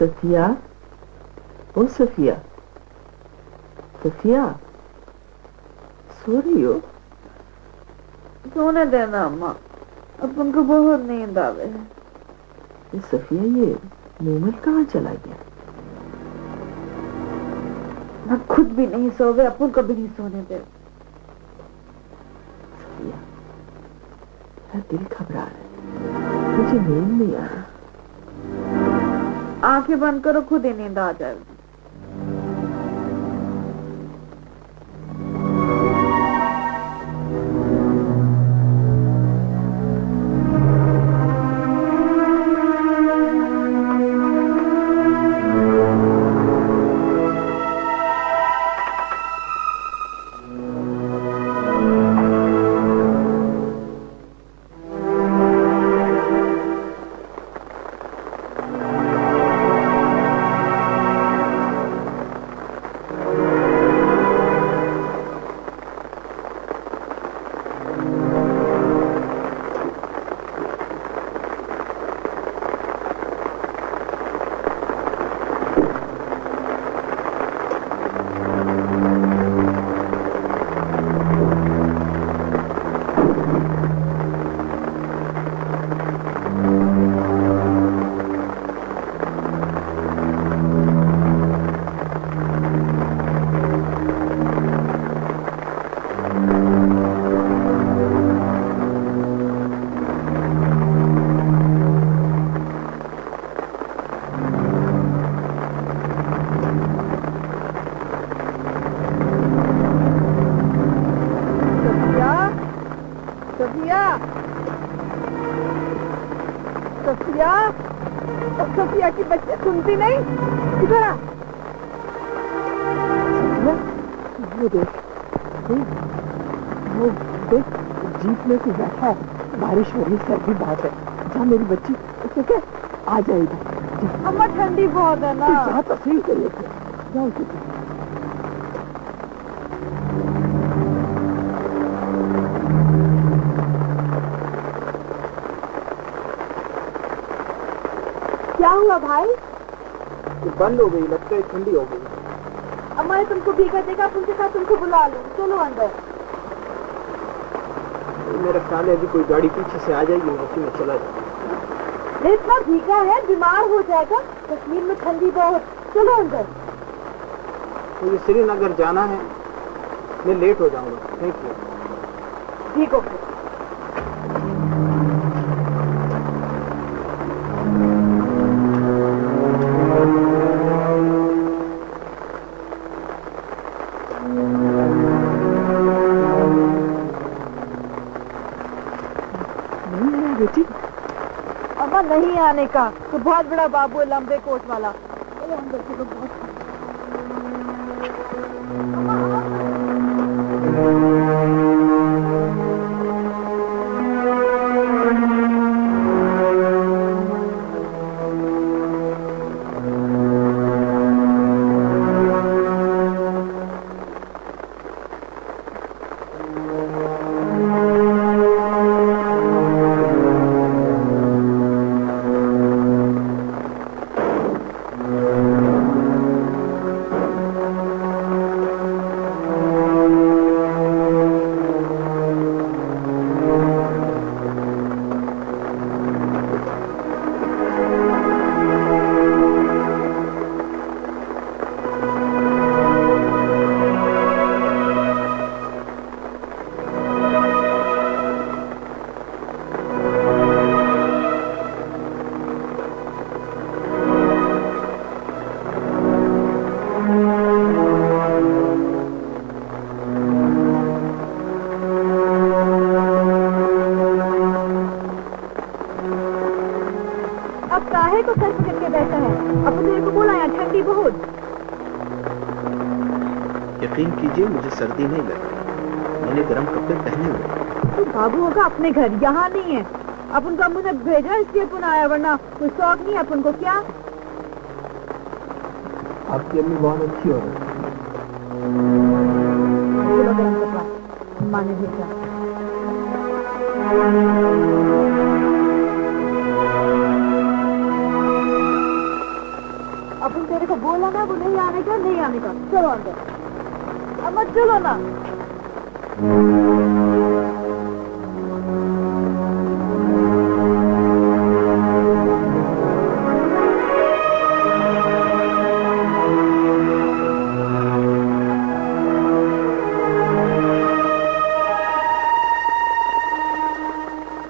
सफिया, ओ सफिया, सफिया, सो रही हो? सोने देना अम्मा, अब उनको बहुत नींद आ गई है। सफिया, ये मोमल कहाँ चला गया? मैं खुद भी नहीं सो गए, अपन को भी नहीं सोने दे। सफिया, मेरा दिल घबरा रहा है, मुझे नींद नहीं आ रहा। आंखें बंद करो, खुद ही नींद आ जाएगी। सफिया की बच्ची सुनती नहीं, इधर आ। सफिया, वो देख, वो देख, जीप में से बैठा है, बारिश हो रही, सर्दी बहुत है। जा मेरी बच्ची, उसे कह आ जाए इधर। अम्मा ठंडी बहुत है ना। जा तो सही से लेके जाओ उसे। क्या हुआ भाई? बंद हो गई, लगता है ठंडी हो गई। अम्मा ने तुमको भीगा देखा, उनके साथ तुमको बुला लो, चलो अंदर। मेरा ख्याल है अभी कोई गाड़ी पीछे से आ जाएगी, उसी में चला जाए। इतना भीगा है, बीमार हो जाएगा, कश्मीर में ठंडी बहुत, चलो अंदर। मुझे श्रीनगर जाना है, मैं लेट हो जाऊंगा। Thank you. ठीक हो। अम्मा नहीं आने का, तो बहुत बड़ा बाबू है, लंबे कोट वाला। अंदर चलो, बहुत काहे को सर पकड़ के बैठा है? अपन मेरे को बोला यहाँ ठंडी बहुत। यकीन कीजिए मुझे सर्दी नहीं लग रही, मैंने गर्म कपड़े पहने हुए। तो बाबू होगा अपने घर, यहाँ नहीं है। अपन को अम्मू ने भेजा इसलिए अपन आया, वरना कोई शौक नहीं है अपन को। क्या आपकी अम्मी बहुत अच्छी हो रही है। बोलो गर्म कपड़ा माँ ने भेजा। अपन तेरे को बोला ना वो नहीं आने का, नहीं आने का। चलो अंदर। अम्मा चलो ना।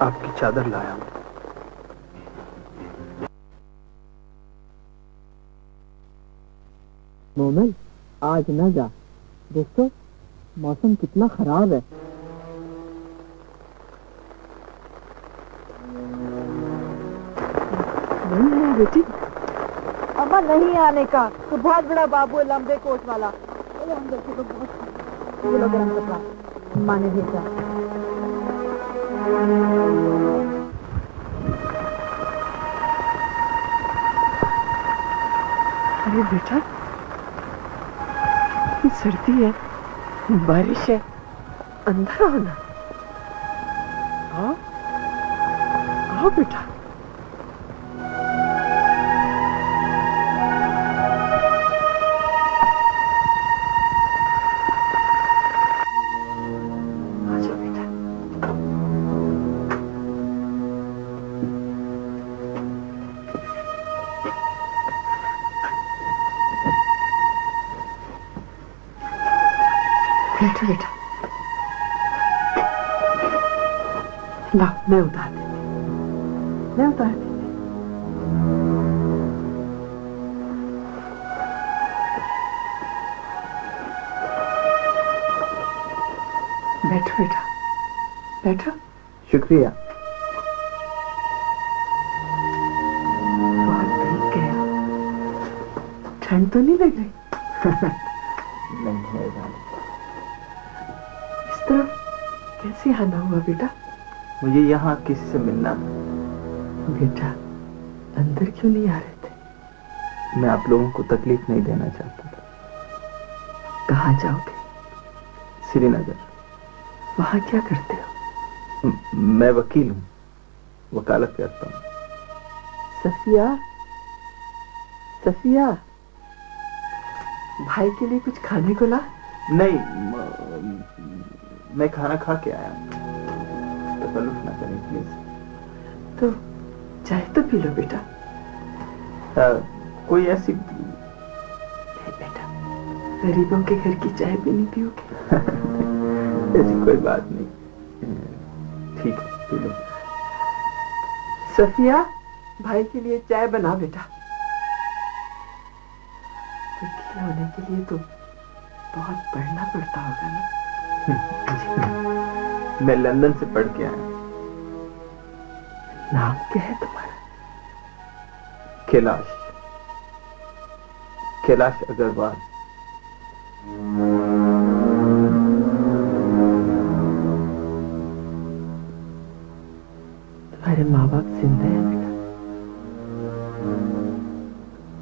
आपकी चादर लाया हूं। मोमिन आज न जा, दोस्तों मौसम कितना खराब है। नहीं है बेटी। अम्मा नहीं आने का, तो बहुत बड़ा बाबू है, लंबे कोट वाला। चलो अंदर से तो बहुत बोलो गर्म कपड़ा माँ ने भेजा। अरे बेटा, सर्दी है, बारिश है, अंदर आओ ना। आओ आओ बेटा। आजा बेटा। बैठो बेटा। लाओ मैं उतार देती, मैं उतार देती। बैठो बेटा, बैठो। शुक्रिया। बहुत भीग गया, ठंड तो नहीं लग रही? नहीं है जाने। इस तरफ कैसे आना हुआ बेटा? मुझे यहाँ किसी से मिलना था। बेटा अंदर क्यों नहीं आ रहे थे? मैं आप लोगों को तकलीफ नहीं देना चाहता था। कहाँ जाओगे? श्रीनगर। वहाँ क्या करते हो? मैं वकील हूँ, वकालत करता हूँ। सफिया, सफिया, भाई के लिए कुछ खाने को ला। नहीं, मैं खाना खा के आया हूँ। तकल्लुफ ना करें प्लीज। तो चाय तो पी लो बेटा। कोई ऐसी नहीं बेटा, गरीबों के घर की चाय भी नहीं पियोगे? ऐसी कोई बात नहीं। ठीक है, पी लो। सफिया, भाई के लिए चाय बना बेटा। वकील होने के लिए तो बहुत पढ़ना पड़ता होगा ना? मैं लंदन से पढ़ के आया। नाम क्या है तुम्हारा? कैलाश, कैलाश अग्रवाल। तुम्हारे माँ बाप जिंदा हैं बेटा?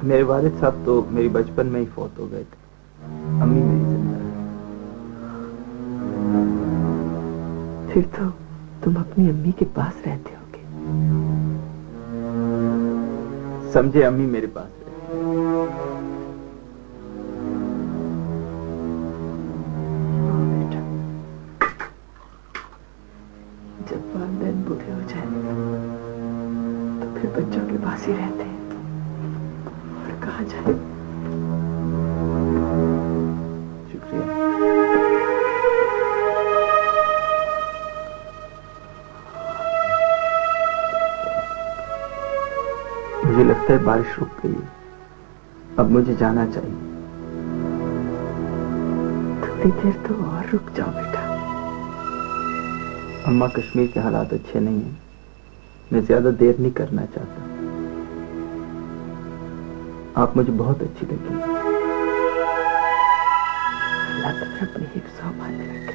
मेरे वालिद साहब तो मेरी बचपन में ही फौत हो गए थे। अम्मी मेरी जिंदा है। फिर तो तुम अपनी अम्मी के पास रहते होगे। समझे, अम्मी मेरे पास रहती है। हाँ बेटा, जब वालिदैन बूढ़े हो जाए तो फिर बच्चों के पास ही रहते हैं, और कहाँ जाए। शुक्रिया। मुझे लगता है बारिश रुक गई है, अब मुझे जाना चाहिए। थोड़ी देर तो और रुक जाओ बेटा। अम्मा, कश्मीर के हालात अच्छे नहीं हैं, मैं ज्यादा देर नहीं करना चाहता। आप मुझे बहुत अच्छी लगी। अल्लाह तुम्हें अपनी हिफ्ज़ और मान में रखे बेटा।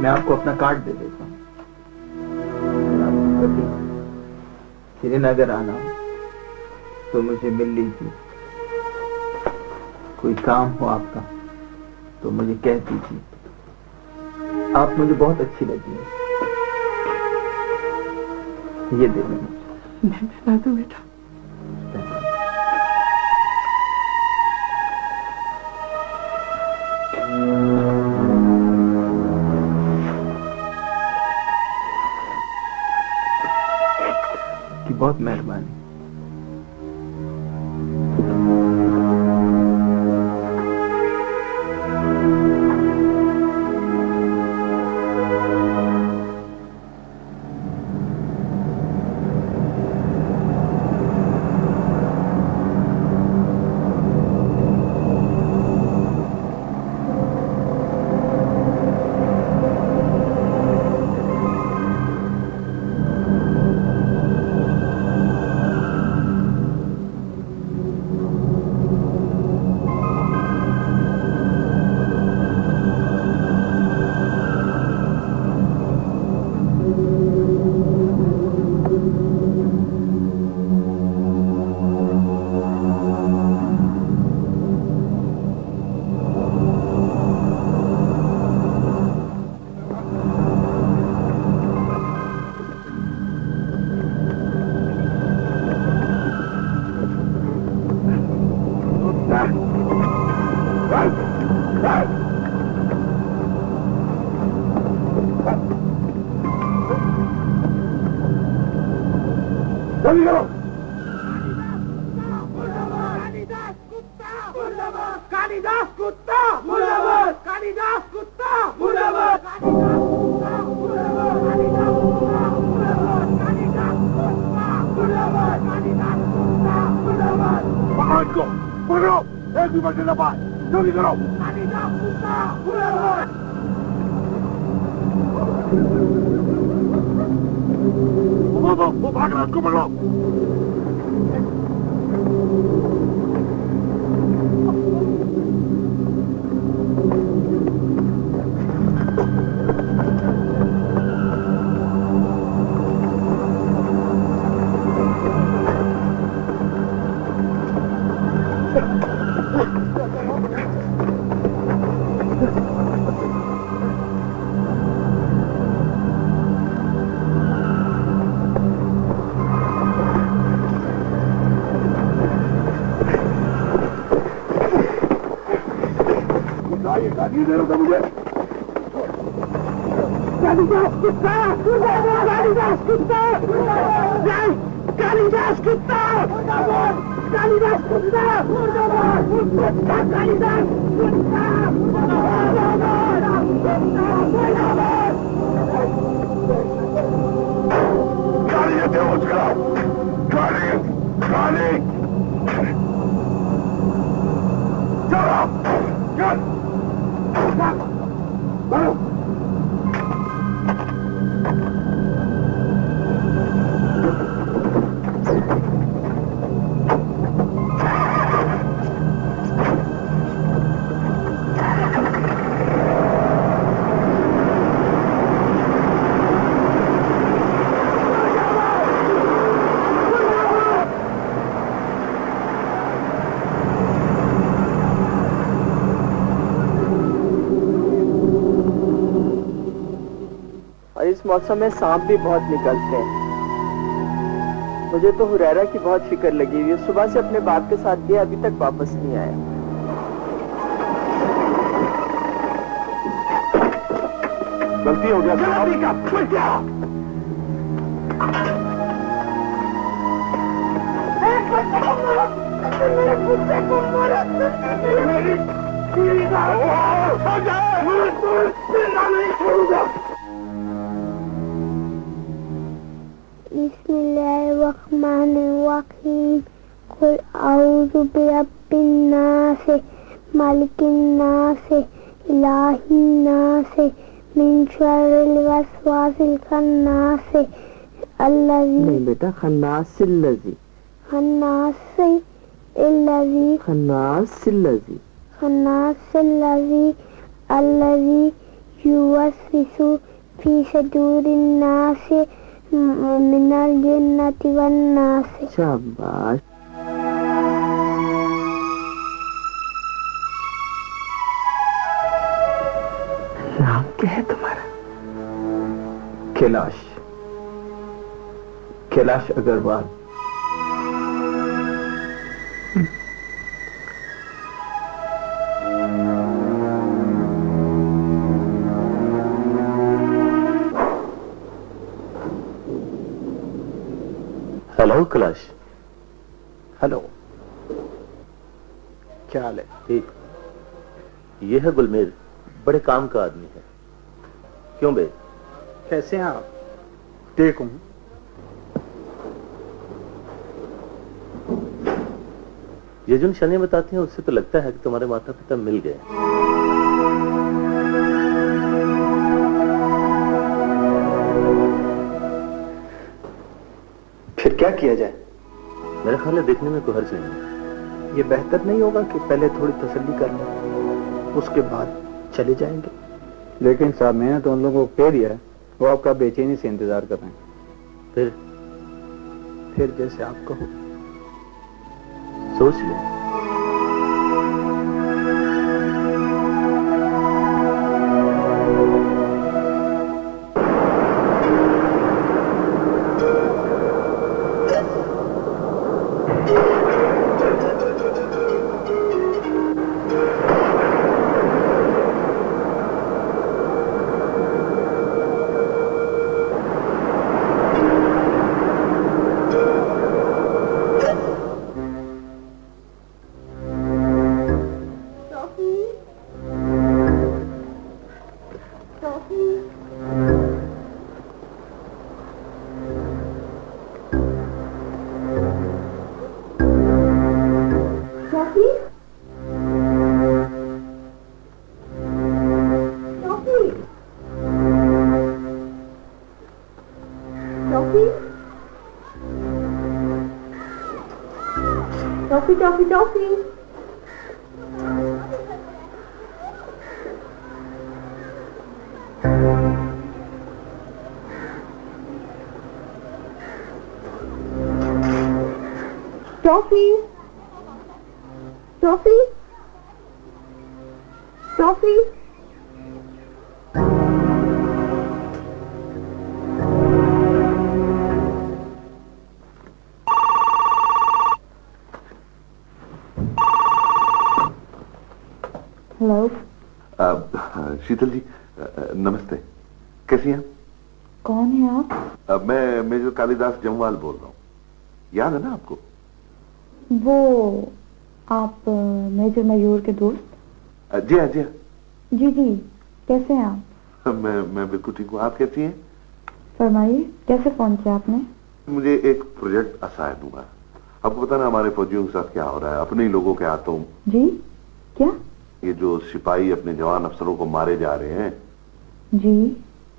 मैं आपको अपना कार्ड दे देता हूँ। अगर आपको कभी श्रीनगर आना हो तो मुझे मिल लीजिए। कोई काम हो आपका तो मुझे कह दीजिए। आप मुझे बहुत अच्छी लगी। ये दे देना। मैं बता दूं बेटा। कि बहुत मेहरबानी। जल्दी करो। कालिदास कुत्ता मुर्दाबाद, कालिदास कुत्ता मुर्दाबाद, पकड़ को पकड़ो, एक भी बचे न पाए। जल्दी करो। कालिदास कुत्ता मुर्दाबाद। वो भाग रहा है, उसको पकड़ो। गाड़ी दे रहा मुझे। कालिदास कुत्ता, कालिदास कुत्ता, कालिदास कुत्ता, कालिदास कुत्ता, कालिदास कुत्ता, गाड़ी दे उसका, गाड़ी, गाड़ी, चलो, चल। इस मौसम में सांप भी बहुत निकलते हैं। मुझे तो हुरैरा की बहुत फिक्र लगी हुई है। सुबह से अपने बाप के साथ गया, अभी तक वापस नहीं आया। गलती हो गया बिस्मिल्लाहिर्रहमानिर्रहीम। कुल औज़ु बिरब्बिन नास, मालिकिन नास, इलाहिन नास, मिन शर्रिल वस्वासिल खन्नास अल्लज़ी नहीं बेटा, खन्नासिल्लज़ी खन्नासिल्लज़ी अल्लज़ी युवस्विसु फी सदूरिन नास मिनल जिन्नति वन नास। शाबाश। नाम क्या है तुम्हारा? कैलाश, कैलाश अग्रवाल। हेलो कैलाश। हेलो, क्या हाल है? ठीक। ये है गुलमेर, बड़े काम का आदमी है। क्यों बे? कैसे हैं आप? ठीक हूं। ये जो निशानियां बताती हैं उससे तो लगता है कि तुम्हारे माता पिता मिल गए। फिर क्या किया जाए? मेरे ख्याल है देखने में कोई हर्ज नहीं है। ये बेहतर नहीं होगा कि पहले थोड़ी तसल्ली कर लें, उसके बाद चले जाएंगे? लेकिन साहब, मैंने तो उन लोगों को कह दिया है, वो आपका बेचैनी से इंतजार कर रहे हैं। फिर जैसे आप कहो। सोच ले। Toffee toffee. Toffee toffee toffee. Hello. Sheetal ji, नमस्ते। कैसी हैं? कौन है आप? मैं मेजर कालिदास जमवाल बोल रहा हूँ। याद है ना आपको? वो आप मेजर मयूर के दोस्त? जी हाँ, जी हाँ। जी जी, कैसे हैं आप? मैं बिल्कुल ठीक हूँ। आप कैसी हैं? फरमाइए, कैसे फोन किया आपने? मुझे एक प्रोजेक्ट असाइन हुआ। आपको पता ना हमारे फौजियों के साथ क्या हो रहा है, अपने ही लोगों के हाथों। जी क्या? ये जो सिपाही अपने जवान अफसरों को मारे जा रहे हैं जी,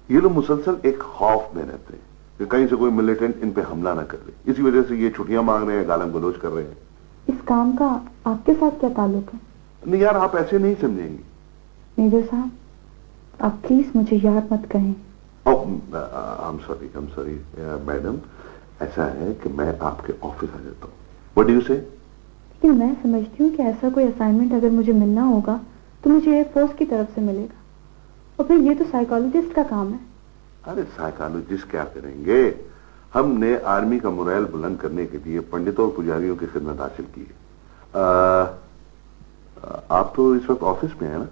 ये लोग मुसलसल एक खौफ में रहते हैं कि कहीं से कोई मिलिटेंट इन पे हमला ना कर दे। इसी वजह से ये छुट्टियां मांग रहे हैं, गालम गलोच कर रहे हैं। इस काम का आपके साथ क्या ताल्लुक है? नहीं यार, आप ऐसे नहीं समझेंगी। मेजर साहब, आप प्लीज मुझे यार मत कहें। आई एम सॉरी मैडम, ऐसा है कि मैं आपके ऑफिस आ जाता हूँ। व्हाट डू यू से? लेकिन मैं समझती हूँ कि ऐसा कोई असाइनमेंट अगर मुझे मिलना होगा तो मुझे एयरफोर्स की तरफ से मिलेगा, और फिर ये तो साइकोलॉजिस्ट का काम है। अरे साइकोलॉजिस्ट क्या करेंगे? हमने आर्मी का मोरल बुलंद करने के लिए पंडितों और पुजारियों की खिदमत हासिल की है। आप तो इस वक्त ऑफिस में है ना?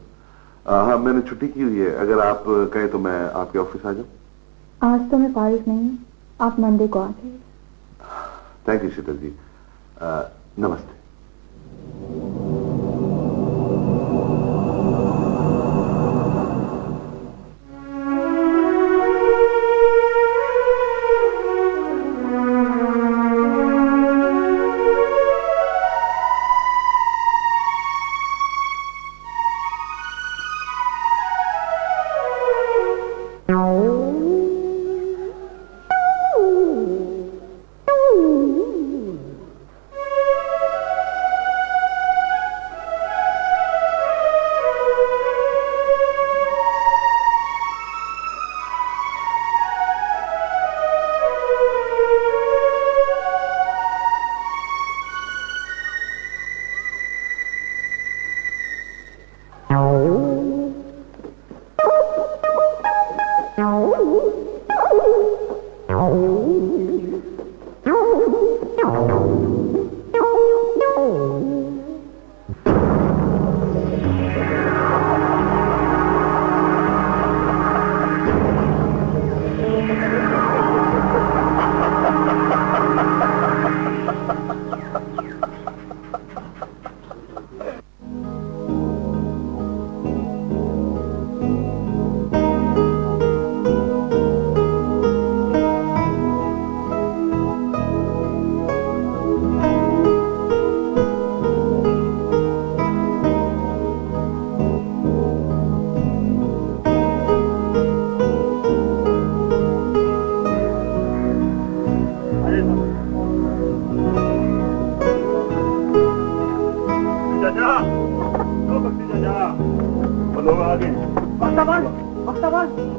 हाँ, मैंने छुट्टी की हुई है। अगर आप कहें तो मैं आपके ऑफिस आ जाऊं। आज तो मैं फारिग नहीं हूँ, आप मंडे को आ जाइए। थैंक यू शीतल जी। नमस्ते।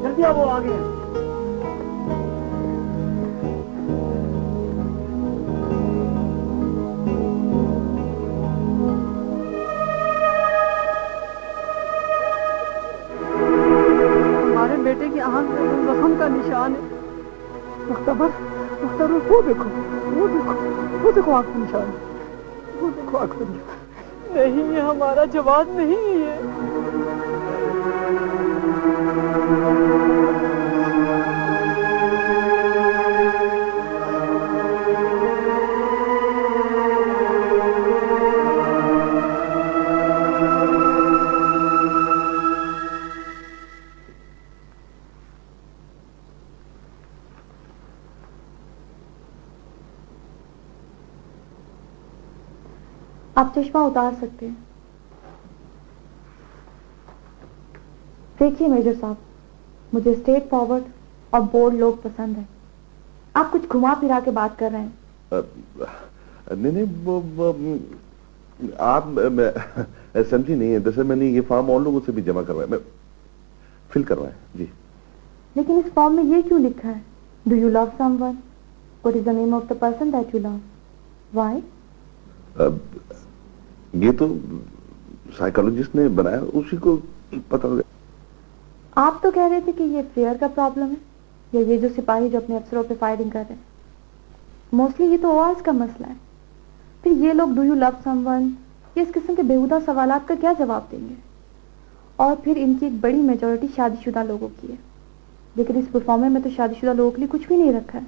जल्दी आओ, वो आ गए। हमारे बेटे की आंख में जख्म का निशान है। मुख्तबर, वो देखो, वो देखो आंख का निशान, वो देखो आंख का निशान। नहीं, ये हमारा जवाब नहीं है। आप चश्मा उतार सकते हैं। देखिए मेजर साहब, मुझे स्ट्रेट फॉरवर्ड और बोल्ड लोग पसंद है। आप कुछ घुमा फिरा के बात कर रहे हैं। नहीं, वो आप समझी नहीं है। दरअसल मैंने ये फॉर्म और लोगों से भी जमा करवाया, मैं फिल करवाया जी। लेकिन इस फॉर्म में ये क्यों लिखा है? Do you love someone? What is the name of the person that you love? Why? ये तो साइकोलॉजिस्ट ने बनाया, उसी को पता होगा। आप तो कह रहे थे कि ये फेयर का प्रॉब्लम है, या ये जो सिपाही जो अपने अफसरों पे फायरिंग कर रहे हैं। मोस्टली ये तो आवाज का मसला है। फिर ये लोग डू यू लव समवन, ये इस किस्म के बेहुदा सवालात का क्या जवाब देंगे? और फिर इनकी एक बड़ी मेजॉरिटी शादीशुदा लोगों की है, लेकिन इस परफॉर्मेंस में तो शादीशुदा लोगों के लिए कुछ भी नहीं रखा है।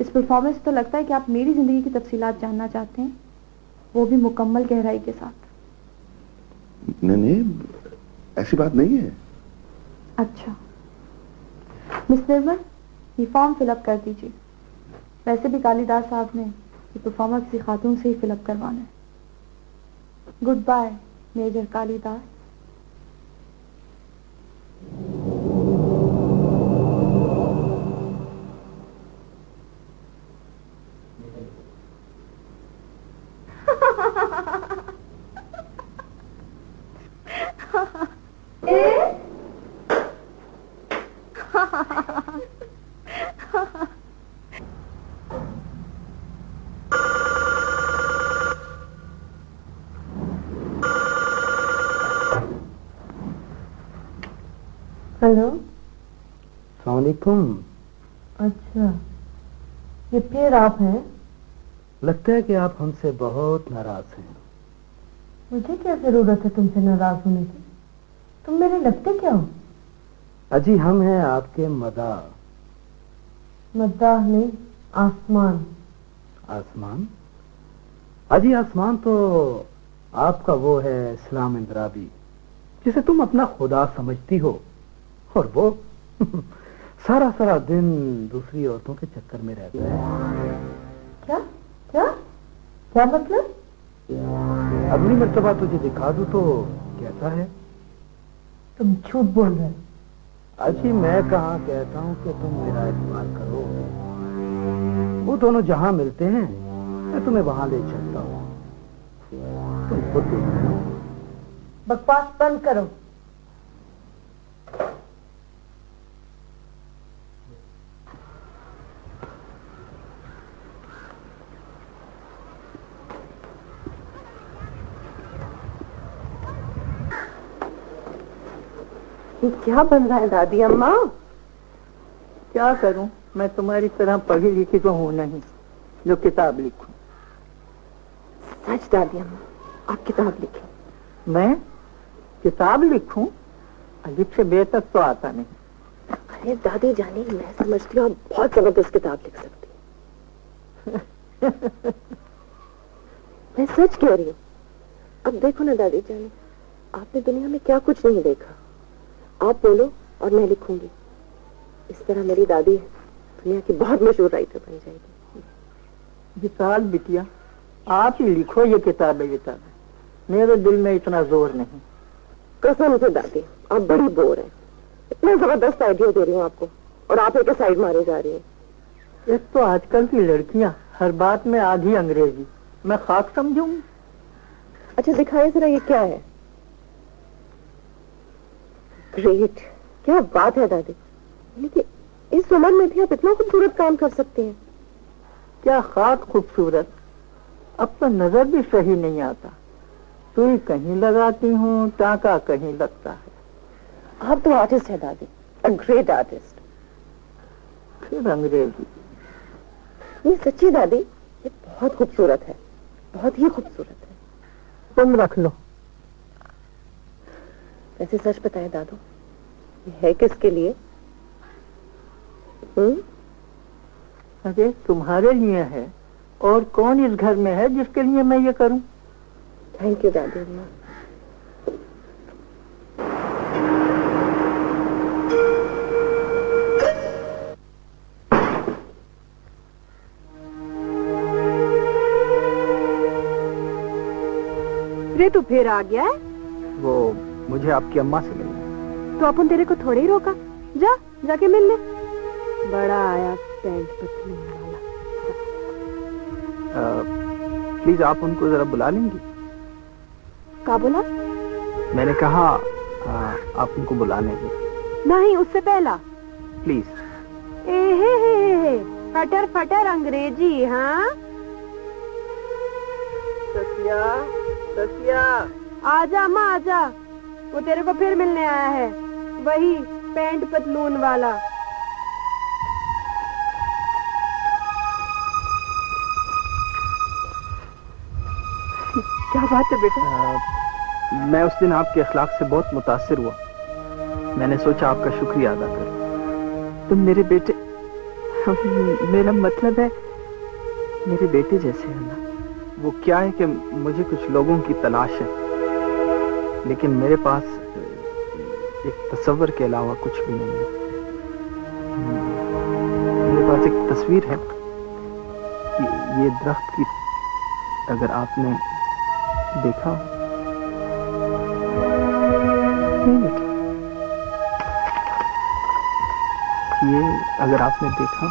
इस परफॉर्मेंस से तो लगता है कि आप मेरी जिंदगी की तफसीलात जानना चाहते हैं, वो भी मुकम्मल गहराई के साथ। नहीं, ऐसी बात नहीं है। अच्छा मिस निर्मल, ये फॉर्म फिलअप कर दीजिए। वैसे भी कालीदास साहब ने ये परफॉर्मर किसी खातून से ही फिलअप करवाना है। Good bye major Kalidas. Hello, सलामुअलैकुम। अच्छा, ये फिर आप हैं? लगता है कि आप हमसे बहुत नाराज हैं। मुझे क्या जरूरत है तुमसे नाराज होने की? तुम मेरे लगते क्या हो? अजी हम हैं आपके मदाह। मद्दाह नहीं, आसमान। आसमान? अजी आसमान तो आपका वो है इस्लाम इंद्राबी, जिसे तुम अपना खुदा समझती हो, और वो सारा सारा दिन दूसरी औरतों के चक्कर में रहता है। क्या क्या क्या मतलब? अगली मर्तबा तुझे दिखा दूं तो कैसा है? तुम झूठ बोल रहे हो। अजी मैं कहाँ कहता हूँ कि तुम मेरा इस्तेमाल करो। वो दोनों जहाँ मिलते हैं मैं तुम्हें वहां ले चलता हूँ, तुम खुद देखो। बकवास बंद करो। ये क्या बन रहा है दादी अम्मा? क्या करूं, मैं तुम्हारी तरह पढ़ी लिखी तो हूं नहीं जो किताब लिखूं। सच दादी अम्मा, आप किताब लिखें? मैं किताब लिखूं? अलिफ से बे तक तो आता नहीं। अरे दादी जानी, मैं समझती हूँ आप बहुत जबरदस्त किताब लिख सकती हैं। मैं सच कह रही हूँ। अब देखो ना दादी जानी, आपने दुनिया में क्या कुछ नहीं देखा। आप बोलो और मैं लिखूंगी। इस तरह मेरी दादी दुनिया की बहुत मशहूर राइटर बन जाएगी। विशाल बिटिया, आप ही लिखो ये किताबें। मेरे दिल में इतना जोर नहीं। कसम से दादी, आप बड़ी बोर हैं। इतना जबरदस्त आइडिया दे रही हूँ आपको और आप एक साइड मारे जा रही हैं। एक तो आजकल की लड़कियां हर बात में आधी अंग्रेजी, मैं खाक समझूंगी। अच्छा दिखाइए जरा, ये क्या है? ग्रेट, क्या बात है दादी। लेकिन इस उम्र में भी आप इतना खूबसूरत काम कर सकते हैं। क्या खाक खूबसूरत, अब तो नजर भी सही नहीं आता। सुई कहीं लगाती हूँ, टाँका कहीं लगता है। आप तो आर्टिस्ट है दादी, अ ग्रेट आर्टिस्ट। फिर अंग्रेजी। ये सच्ची दादी, ये बहुत खूबसूरत है, बहुत ही खूबसूरत है। तुम रख लो। वैसे सच बताए दादू, ये है किसके लिए? अरे तुम्हारे लिए है, और कौन इस घर में है जिसके लिए मैं ये करूं? थैंक यू दादी अम्मा। रे तू फिर आ गया है? वो मुझे आपकी अम्मा से मिलना है। तो अपन तेरे को थोड़े ही रोका, जा जाके मिल ले। बड़ा आया पैंट पतलून वाला। प्लीज आप उनको जरा बुला लेंगी? क्या बोला? मैंने कहा आप उनको बुला लेंगे। नहीं, उससे पहला प्लीज। फटर फटर अंग्रेजी। हाँ ससिया, ससिया। आजा माँ आजा, वो तेरे को फिर मिलने आया है, वही पैंट पतलून वाला। क्या बात है बेटा? मैं उस दिन आपके अखलाक से बहुत मुतासिर हुआ। मैंने सोचा आपका शुक्रिया अदा करूं। तुम मेरे बेटे, मेरा मतलब है मेरे बेटे जैसे है ना। वो क्या है कि मुझे कुछ लोगों की तलाश है, लेकिन मेरे पास एक तस्वर के अलावा कुछ भी नहीं है। मेरे पास एक तस्वीर है। ये दरख्त की, अगर आपने देखा। नहीं बेटा, ये अगर आपने देखा।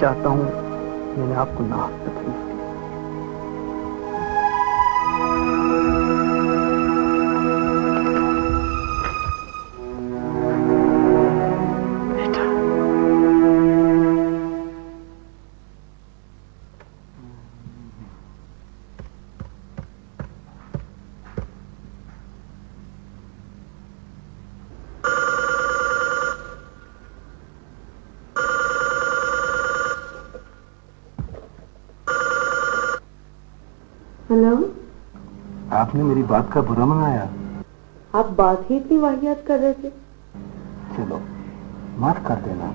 चाहता हूं मैंने आपको नाहक तकलीफ दी। बेटा, हेलो। आपने मेरी बात का बुरा मनाया? आप बात ही इतनी वाहियात कर रहे थे। चलो माफ कर देना।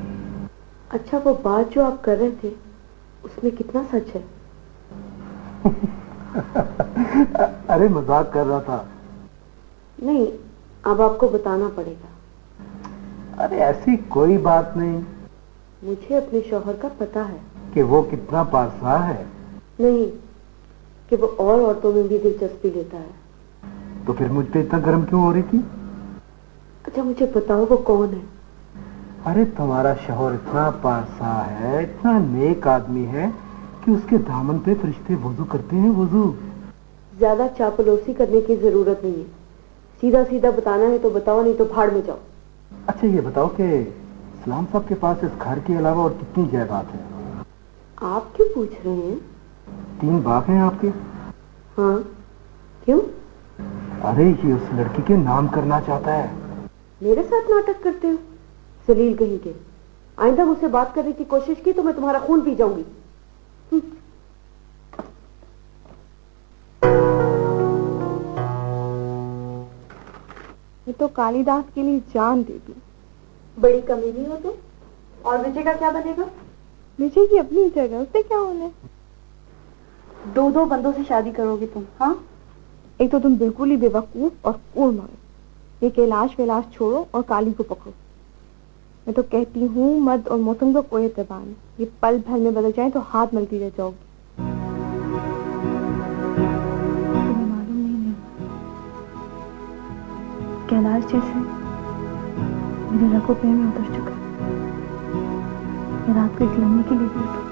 अच्छा, वो बात जो आप कर रहे थे उसमें कितना सच है? अरे मजाक कर रहा था। नहीं, अब आपको बताना पड़ेगा। अरे ऐसी कोई बात नहीं। मुझे अपने शौहर का पता है कि वो कितना पासा है। नहीं, कि वो और औरतों में भी दिलचस्पी लेता है। तो फिर मुझ पे इतना गर्म क्यों हो रही थी? अच्छा मुझे बताओ वो कौन है? अरे तुम्हारा शौहर इतना पासा है, इतना नेक आदमी है कि उसके दामन पे फरिश्ते वुजू करते हैं, वुजू। ज्यादा चापलूसी करने की जरूरत नहीं है, सीधा सीधा बताना है तो बताओ, नहीं तो भाड़ में जाओ। अच्छा ये बताओ कि सलाम साहब के पास इस घर के अलावा और कितनी जायदाद है? आप क्यों पूछ रहे हैं? 3 बाग हैं आपके। हाँ, क्यों? अरे ये उस लड़की के नाम करना चाहता है। मेरे साथ नाटक करते हो जलील कहीं के। आइंदा मुझसे बात करने की कोशिश की तो मैं तुम्हारा खून पी जाऊंगी। मैं तो कालिदास के लिए जान दे दी। बड़ी कमीनी हो तुम। और विजय का क्या बनेगा? विजय की अपनी जगह, उससे क्या होना है? 2 बंदों से शादी करोगे तुम? हाँ, एक तो तुम बिल्कुल ही बेवकूफ और कूल मारो। ये कैलाश वैलाश छोड़ो और काली को पकड़ो। मैं तो कहती हूँ मर्द और मौसम का कोई एतबार नहीं, ये पल भर में बदल जाए तो हाथ मलती रह जाओगी। तुम्हें मालूम नहीं है, कैलाश जैसे मेरे रगों पे में उतर चुका है। मैं रात को एक लम्हे के लिए भी उठूं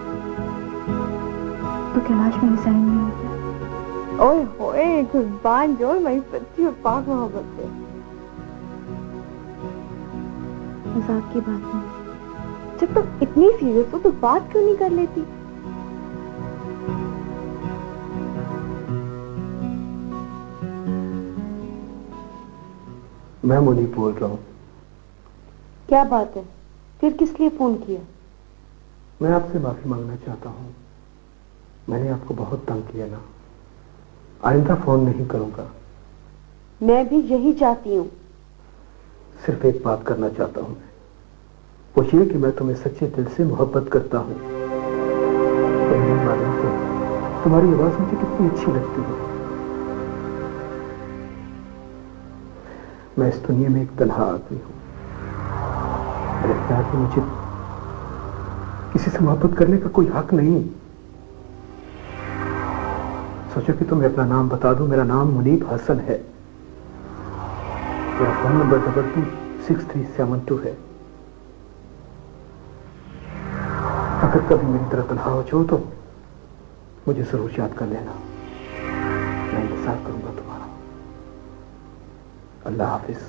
तो कैलाश में साइन नहीं होता। ओए होए कुर्बान जो मेरी सच्ची और पाक मोहब्बत है। मजाक की बात नहीं, जब तुम इतनी सीरियस हो तो बात क्यों नहीं कर लेती? मैं मुनीब बोल रहा हूँ। क्या बात है? फिर किस लिए फोन किया? मैं आपसे माफी मांगना चाहता हूँ। मैंने आपको बहुत तंग किया ना, आइंदा फोन नहीं करूंगा। मैं भी यही चाहती हूँ। सिर्फ एक बात करना चाहता हूँ, वो ये कि मैं तुम्हें सच्चे दिल से मोहब्बत करता हूँ। तुम्हें मालूम है तुम्हारी आवाज मुझे कितनी अच्छी लगती है। मैं इस दुनिया में एक तन्हा आदमी हूँ। मेरे ख्याल में मुझे किसी से मोहब्बत करने का कोई हक नहीं। सोचो कि तुम्हें अपना नाम बता दूं। मेरा नाम मुनीब हसन है। मेरा फोन नंबर 226372 है। अगर कभी मेरी तरह तन्हा हो जाओ तो मुझे जरूर याद कर लेना। मैं इंतजार करूंगा तुम्हारा। अल्लाह हाफिज।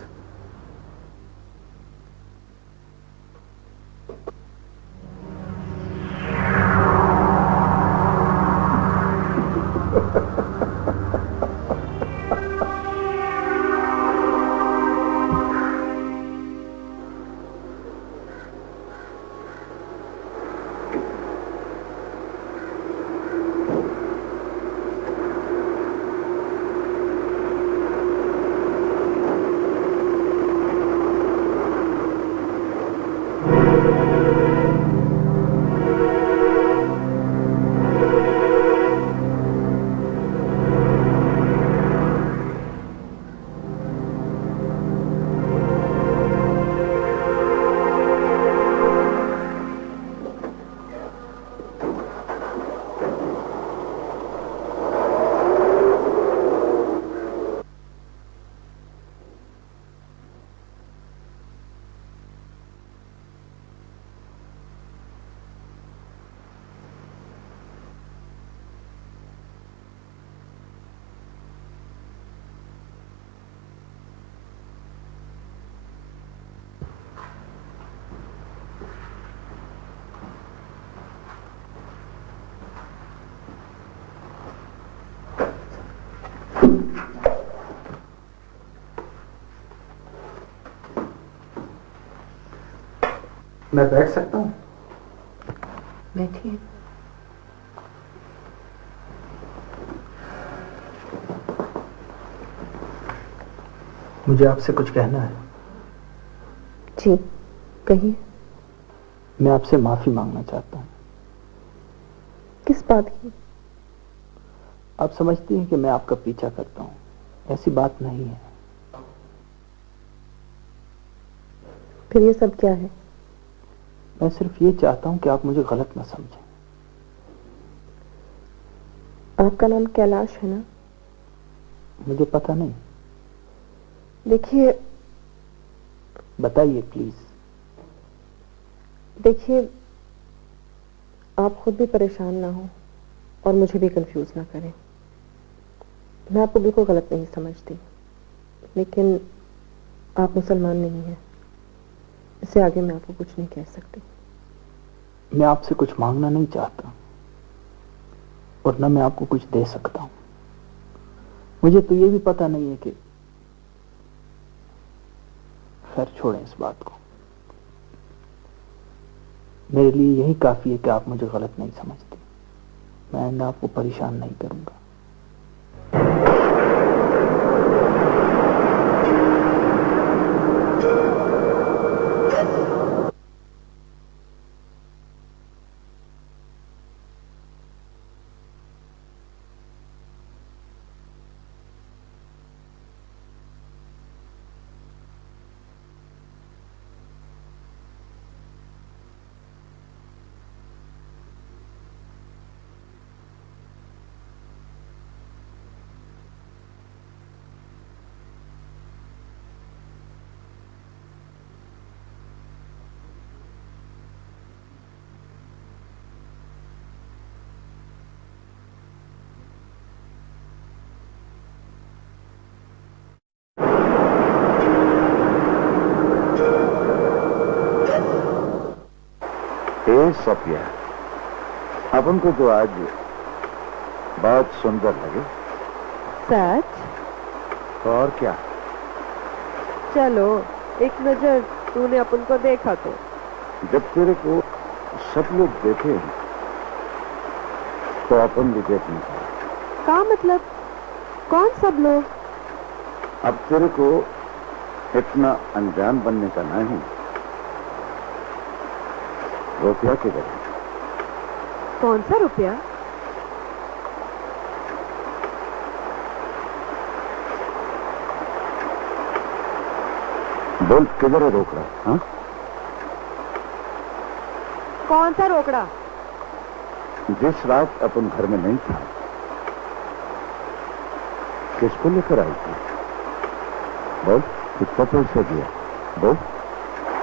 मैं बैठ सकता हूँ? बैठिए। मुझे आपसे कुछ कहना है। जी कहिए। मैं आपसे माफी मांगना चाहता हूँ। किस बात की? आप समझती हैं कि मैं आपका पीछा करता हूँ। ऐसी बात नहीं है। फिर ये सब क्या है? मैं सिर्फ ये चाहता हूं कि आप मुझे गलत ना समझें। आपका नाम कैलाश है ना? मुझे पता नहीं। देखिए बताइए प्लीज। देखिए, आप खुद भी परेशान ना हो और मुझे भी कंफ्यूज ना करें। मैं आपको बिल्कुल गलत नहीं समझती, लेकिन आप मुसलमान नहीं हैं, इससे आगे मैं आपको कुछ नहीं कह सकती। मैं आपसे कुछ मांगना नहीं चाहता और न मैं आपको कुछ दे सकता हूं। मुझे तो ये भी पता नहीं है कि, खैर छोड़ें इस बात को। मेरे लिए यही काफी है कि आप मुझे गलत नहीं समझते। मैं आइंदा आपको परेशान नहीं करूंगा। सफिया, अपन को तो आज बहुत सुंदर लगे। सच? और क्या? चलो एक नजर तूने अपन को देखा तो। जब तेरे को सब लोग देखे तो अपन भी देखने का। क्या मतलब? कौन सब लोग? अब तेरे को इतना अनजान बनने का नहीं। रुपया किधर है? कौन सा रुपया? बोल, किधर है रोकड़ा? हाँ, कौन सा रोकड़ा? जिस रात अपन घर में नहीं था, किसको लेकर आई थी? बोल, कितना पैसा दिया? बोल।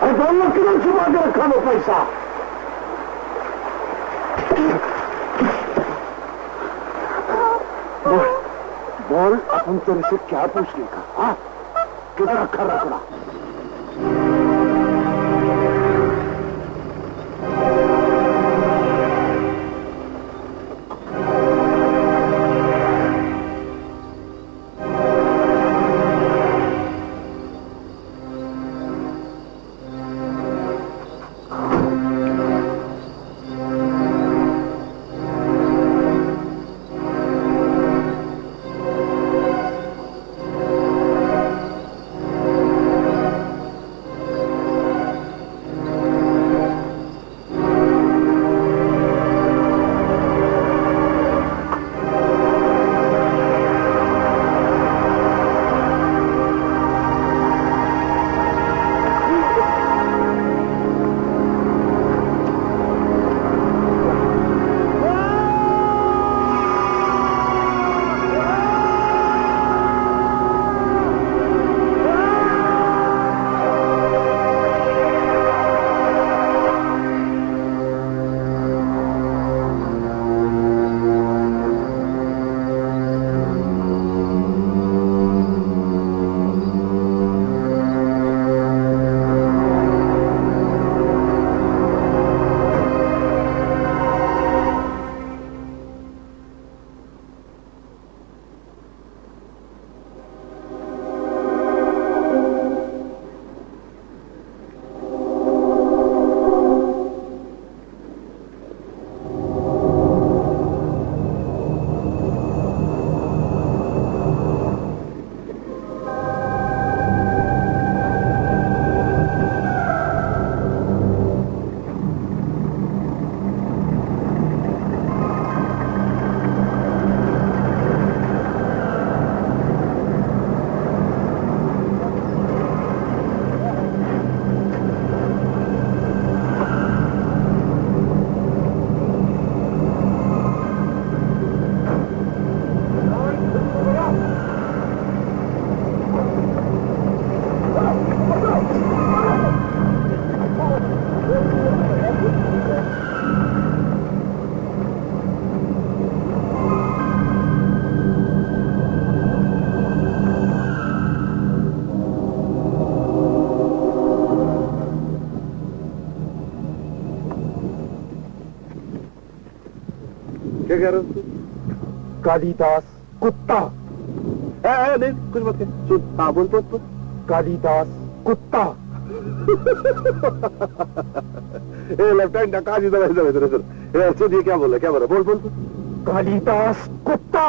अरे बोल, किधर छुपा के रखा वो पैसा? बोल, अपन तेरे से क्या पूछने का? हाँ, किधर रखा रोकड़ा? क्या कह रहे हो तुम? कालिदास कुत्ता। नहीं कुछ मत कह, सुन। हाँ बोल बोल बोल। कालिदास कुत्ता। लेफ्टिनेंट आकाश इधर इधर इधर इधर। अर्जुन ये क्या बोल रहा बोल बोल बोल। कालिदास कुत्ता।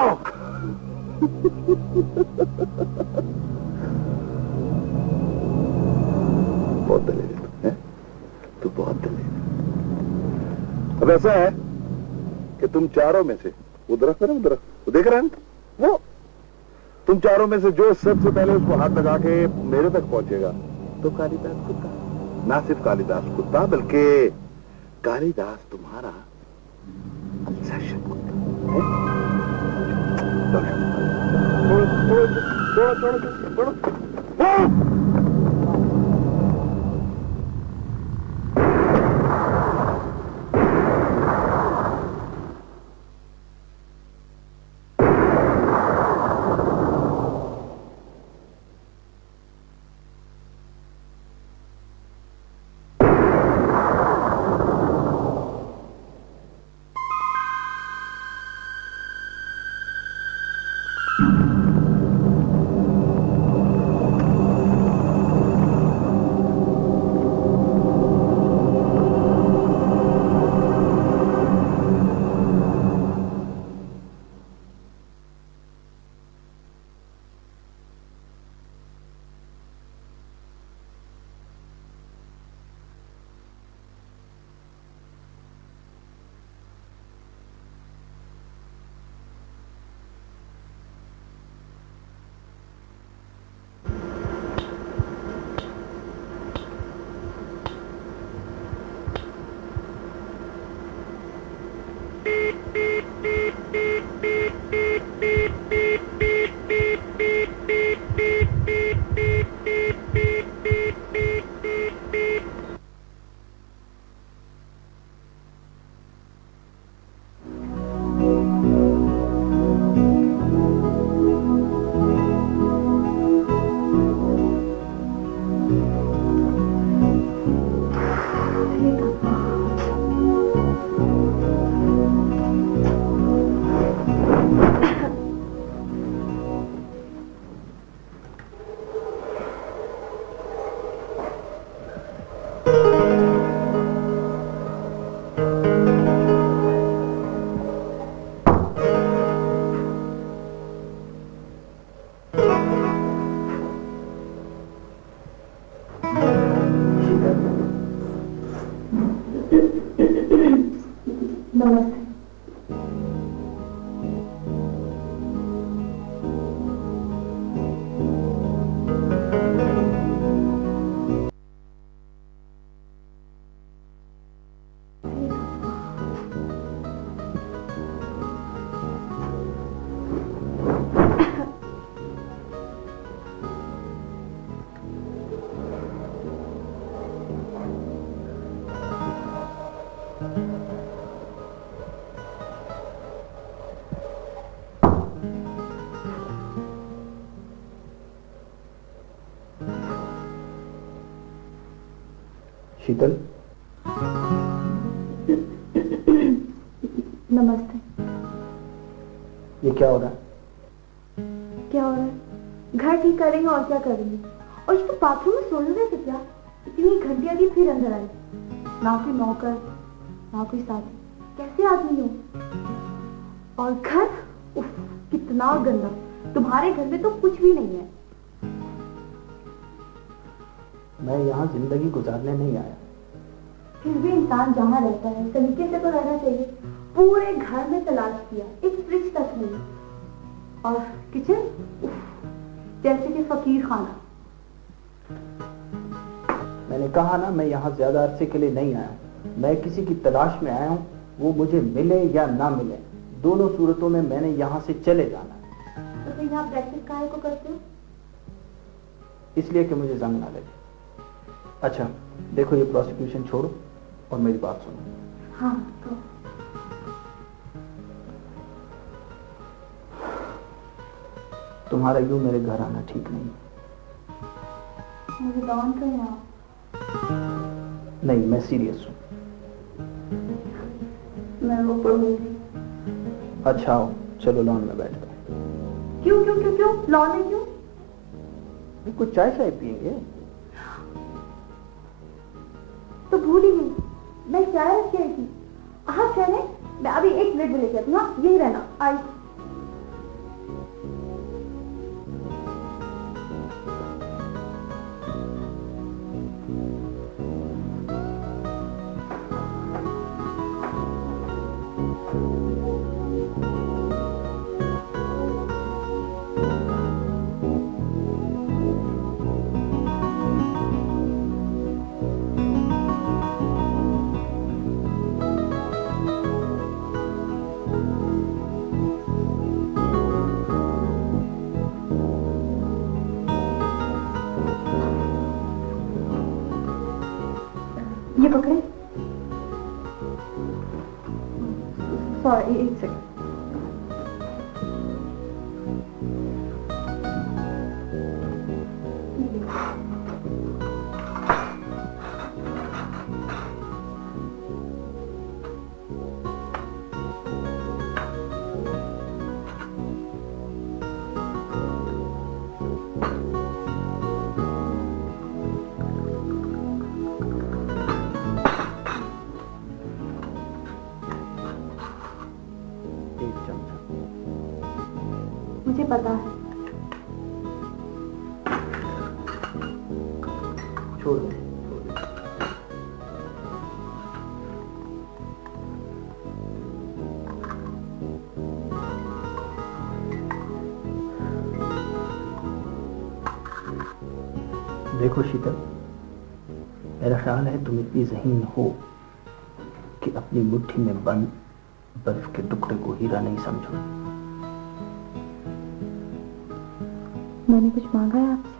बहुत दलेर है तू, है? तू बहुत दलेर है। अब ऐसा है कि तुम चारों में से वो दरख्त है ना, वो दरख्त, वो देख रहे हैं ना, वो तुम चारों में से जो सबसे पहले उसको हाथ लगा के मेरे तक पहुंचेगा तो कालिदास कुत्ता। ना सिर्फ कालिदास कुत्ता बल्कि कालिदास तुम्हारा अल्सेशन कुत्ता है। छोड़ो। नमस्ते। शीतल, नमस्ते। ये क्या हो रहा है? क्या हो रहा है? घर ठीक करेंगे और क्या करेंगे। और ये तो बाथरूम में सोने रहे थे क्या? इतनी घंटियां की फिर अंदर आई। ना कोई नौकर ना कोई साथी, कैसे आदमी हो। और घर, उफ, कितना गंदा। तुम्हारे घर में तो कुछ भी नहीं है। मैं यहाँ जिंदगी गुजारने नहीं आया। फिर भी इंसान जहाँ रहता है तरीके से तो रहना चाहिए। पूरे घर में तलाश किया, एक फ्रिज तक नहीं। और किचन, उफ, जैसे कि फकीर खाना। मैंने कहा ना, मैं यहाँ ज्यादा अरसे के लिए नहीं आया। मैं किसी की तलाश में आया हूँ, वो मुझे मिले या ना मिले, दोनों सूरतों में मैंने यहाँ से चले जाना है। तो फिर यहाँ प्रैक्टिस काहे को करते हो? इसलिए कि मुझे जंग ना लगे। अच्छा देखो, ये प्रोसिक्यूशन छोड़ो और मेरी बात सुनो। हाँ तो तुम्हारा यूं मेरे घर आना ठीक नहीं। मुझे डॉन तो यहाँ। नहीं, मैं सीरियस हूँ। मैं वो पढ़ूंगी। अच्छा आओ, चलो लॉन में बैठते हैं। क्यों क्यों क्यों क्यों लॉन में क्यों? कुछ चाय चाय पियेंगे। तो भूल ही गई, मैं चाय रख आई थी। आप चले, मैं अभी 1 मिनट में लेके आती हूँ, यही रहना। आई। ये पकड़े। Sorry, 1 second. मुझे पता है। छोड़ दो। देखो शीतल, मेरा ख्याल है तुम इतनी ज़हीन हो कि अपनी मुट्ठी में बंद बर्फ के टुकड़े को हीरा नहीं समझो। मैंने कुछ मांगा है आपसे?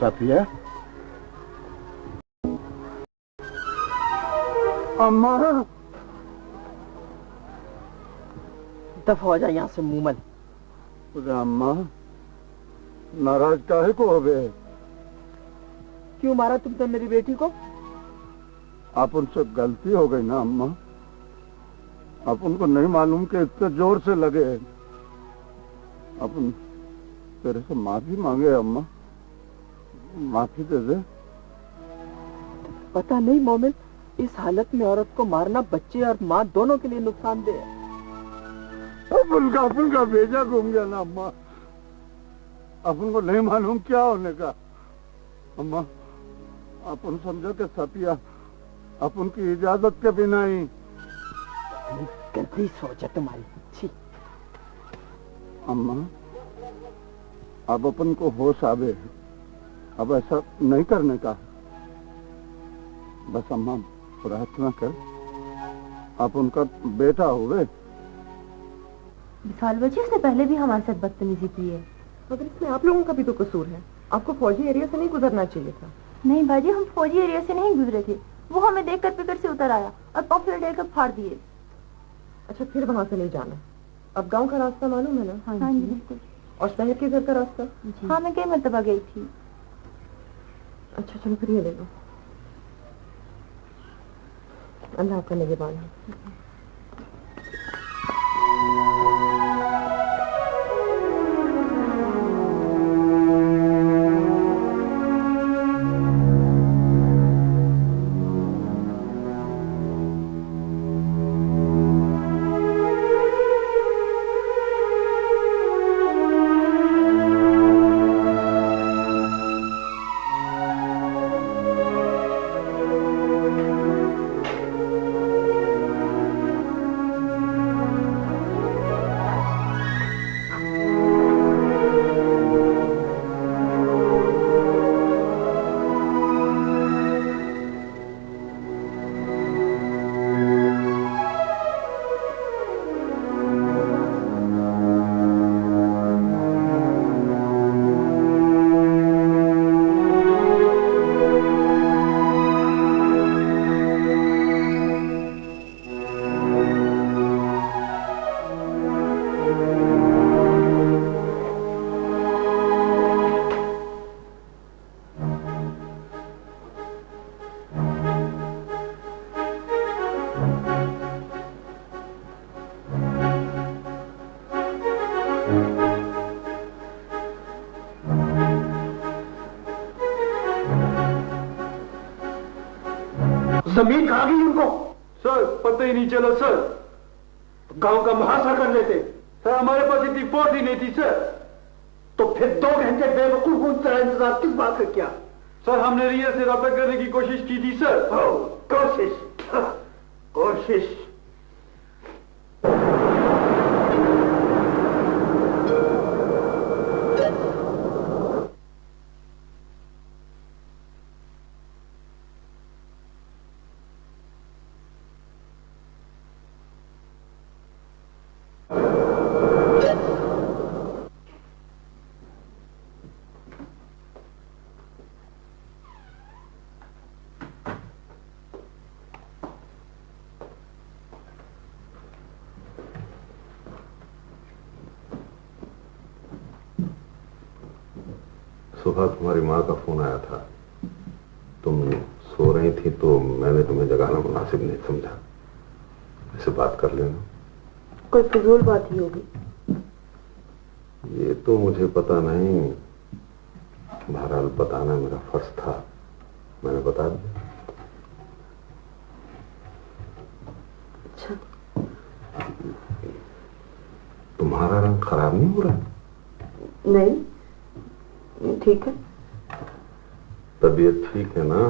साफिया, अम्मा, दफा हो जा यहाँ से मूमल। अम्मा नाराज काहे को हो गए? क्यों मारा तुमने मेरी बेटी को? आप उनसे गलती हो गई ना अम्मा। आप उनको नहीं मालूम कि इतने जोर से लगे। अपन तेरे से माफी मांगे अम्मा, माफी दे दे। पता नहीं मोमिन, इस हालत में औरत को मारना बच्चे और माँ दोनों के लिए नुकसानदेह है। अपन का भेजा घूम गया ना अम्मा। अपन को नहीं मालूम क्या होने का। अम्मा अपन समझो कि सतिया अपन की इजाजत के बिना ही। गंदी सोच है तुम्हारी। छी। अम्मा अब अपन को होश आवे, अब ऐसा नहीं करने का। बस अम्मा प्रार्थना कर, आप उनका बेटा हुए। विशाल बच्ची, उसने पहले भी हमारे साथ बदतमीजी की है। मगर इसमें आप लोगों का भी तो कसूर है। आपको फौजी एरिया से नहीं गुजरना चाहिए था। नहीं भाजी, हम फौजी एरिया से नहीं गुजरे थे। वो हमें देखकर पिकर से उतर आया और पॉपुलर डेल कर फाड़ दिए। अच्छा, फिर वहां से नहीं जाना। अब गांव का रास्ता मालूम है ना? हाँ जी बिल्कुल। और शहर के घर का रास्ता? हाँ, मैं कई मरतबा गई थी। अच्छा चलो फिर ये ले लो। अल्लाह आपका निगहबान है। जमीन कहाँ गई उनको? सर पता ही नहीं चला सर। गांव का मुहासरा कर लेते। सर हमारे पास इतनी फोर्स ही नहीं थी सर। तो फिर 2 घंटे बेवकूफ उस तरह इंतजार किस बात का किया? सर हमने रिया से रब्ता करने की कोशिश की थी सर। कोशिश। सुबह तुम्हारी माँ का फोन आया था। तुम सो रही थी तो मैंने तुम्हें जगाना मुनासिब नहीं समझा। ऐसे बात कर लेना। कोई फिजूल बात ही होगी। ये तो मुझे पता नहीं, बहरहाल बताना मेरा फर्ज था, मैंने बता दिया। अच्छा। तुम्हारा रंग खराब नहीं हो रहा? नहीं ठीक है। तबीयत ठीक है ना?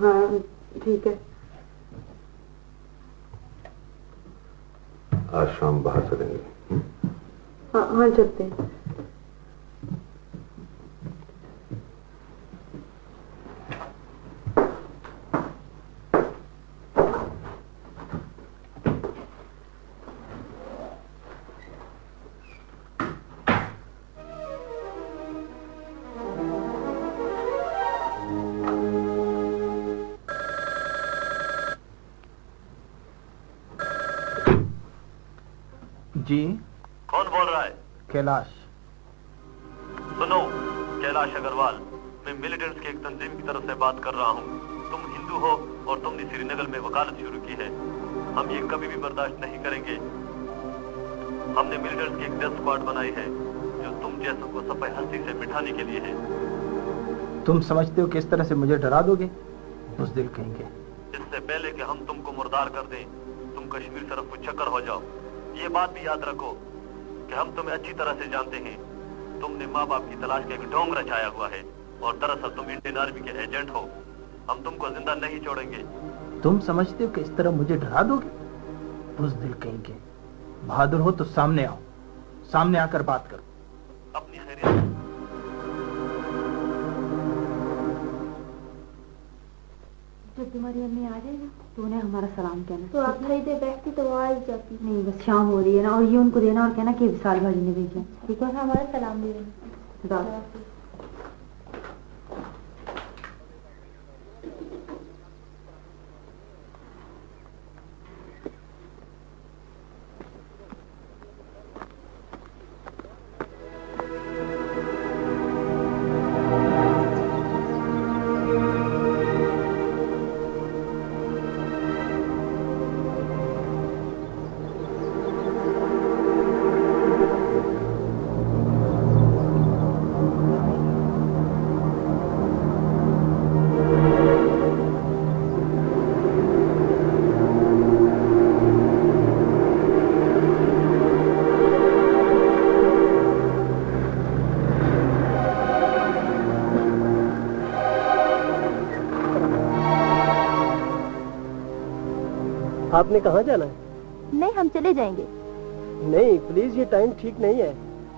हाँ ठीक है। आज शाम बाहर चलेंगे। हाँ चलते हैं। जी कौन बोल रहा है? कैलाश। सुनो कैलाश अग्रवाल, मैं मिलिटेंट्स की एक तंजीम की तरफ से बात कर रहा हूँ। तुम हिंदू हो और तुमने श्रीनगर में वकालत शुरू की है। हम ये कभी भी बर्दाश्त नहीं करेंगे। हमने मिलिटेंट्स की एक डेथ स्क्वाड बनाई है जो तुम जैसों को सफाई हस्ती से मिटाने के लिए है। तुम समझते हो कि इस तरह से मुझे डरा दोगे? बुज़दिल कहेंगे। इससे पहले कि हम तुमको मुर्दार कर दें, तुम कश्मीर तरफ को चक्कर हो जाओ। ये बात भी याद रखो कि हम तुम्हें अच्छी तरह से जानते हैं। तुमने माँ बाप की तलाश का एक ढोंग रचाया हुआ है और दरअसल तुम इंडियन आर्मी के एजेंट हो। हम तुमको जिंदा नहीं छोड़ेंगे। तुम समझते हो कि इस तरह मुझे डरा दोगे? बुज़दिल कहेंगे। बहादुर हो तो सामने आओ, सामने आकर बात करो। अपनी खैरियत। जब तुम्हारी अम्मी आ जाएगी तो उन्हें हमारा सलाम कहना। तो आप थोड़ी देर बैठती तो वो आ ही जाती। नहीं बस शाम हो रही है ना, और ये उनको देना और कहना कि विशाल भाजी ने भेजा। ठीक है, हमारा सलाम भी देना। आपने कहाँ जाना है? नहीं हम चले जाएंगे। नहीं प्लीज, ये टाइम ठीक नहीं है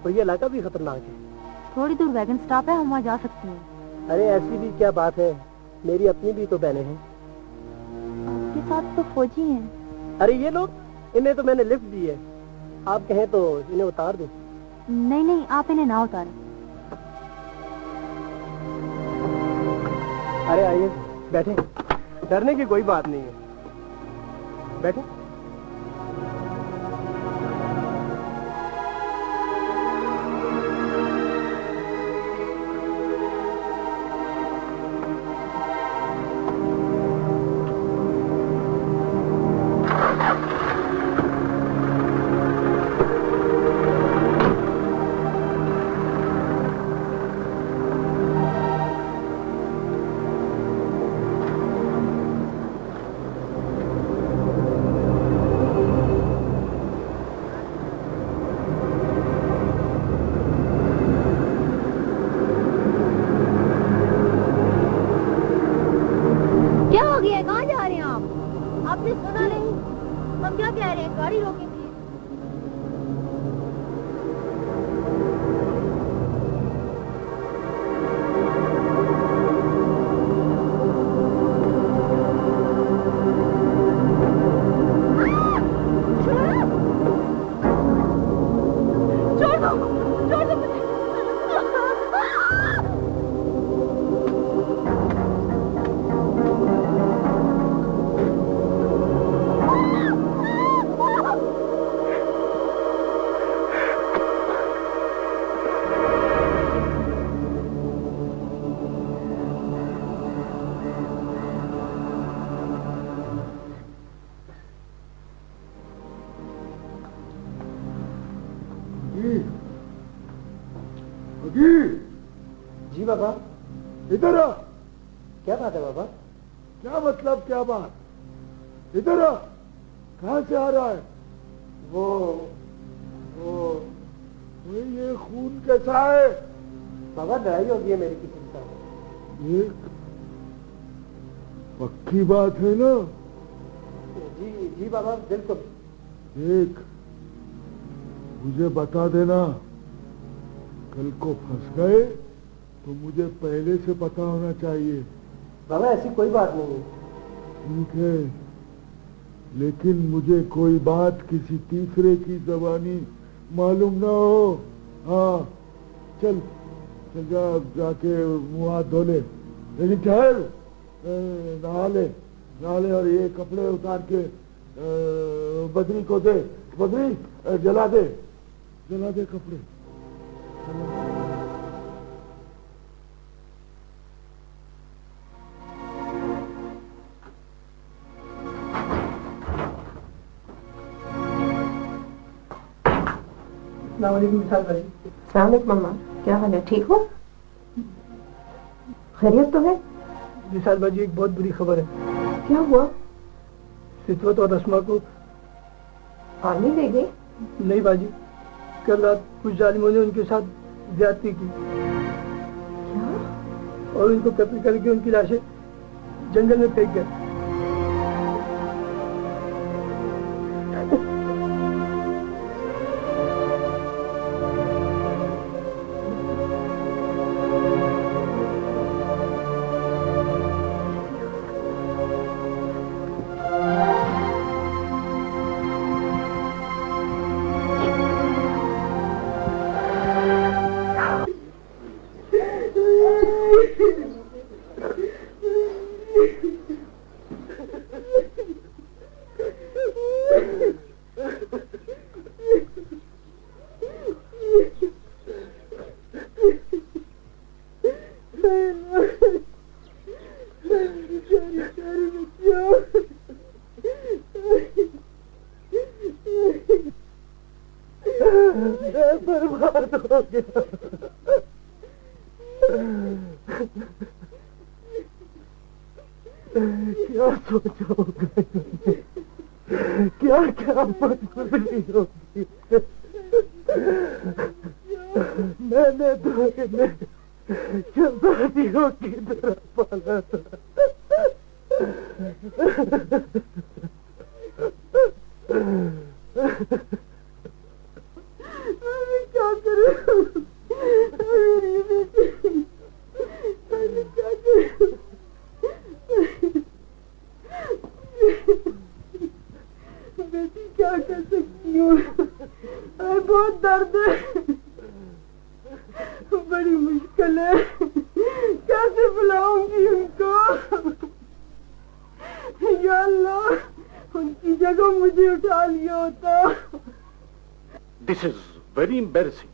और ये इलाका भी खतरनाक है। थोड़ी दूर वैगन स्टॉप है, हम वहाँ जा सकते हैं। अरे ऐसी भी क्या बात है, मेरी अपनी भी तो बहनें हैं। आपके साथ तो फौजी हैं। अरे ये लोग, इन्हें तो मैंने लिफ्ट दी है। आप कहें तो इन्हें उतार दूं? नहीं नहीं, आप इन्हें ना उतारें। अरे आइए बैठे, डरने की कोई बात नहीं है, बैठे। हम क्या कह रहे हैं, गाड़ी रोकें प्लीज। जी बाबा। इधर आ। क्या बात है बाबा? क्या मतलब क्या बात? इधर आ। कहां से आ रहा है? वो ये खून कैसा है? बाबा लड़ाई हो गई है मेरी किसी के साथ। एक पक्की बात है ना? जी जी बाबा बिल्कुल। एक मुझे बता देना, कल को फंस गए तो मुझे पहले से पता होना चाहिए। बाबा ऐसी कोई बात नहीं है। ठीक है, लेकिन मुझे कोई बात किसी तीसरे की ज़बानी मालूम ना हो। हाँ चल चल जाके मुँह हाथ धो ले, लेकिन चल नहा ले और ये कपड़े उतार के बद्री को दे। बद्री जला दे कपड़े। विशाल भाई। सलाम मम्मा, क्या हाल है? ठीक हो? खैरियत तो है? विशाल भाई एक बहुत बुरी खबर है। क्या हुआ? सितवत और रस्मा को आर्मी ले गई? नहीं बाजी, कल रात कुछ जालिमों ने उनके साथ ज्यादती की। क्या? और उनको कत्ल करके उनकी लाशें जंगल में फेंक गए। बर्बाद हो गया। क्या सोचा होगा, क्या क्या मजबूरी होगी। मैंने तो इन्हें शहजादियों की तरह पाला था। क्या करूं? मेरी बेटी, मैं क्या करूं? बेटी क्या कर सकती हूँ? बहुत दर्द है, बड़ी मुश्किल है, कैसे बुलाऊंगी उनको? या अल्लाह, उनकी जगह मुझे उठा लिया होता। This is very embarrassing.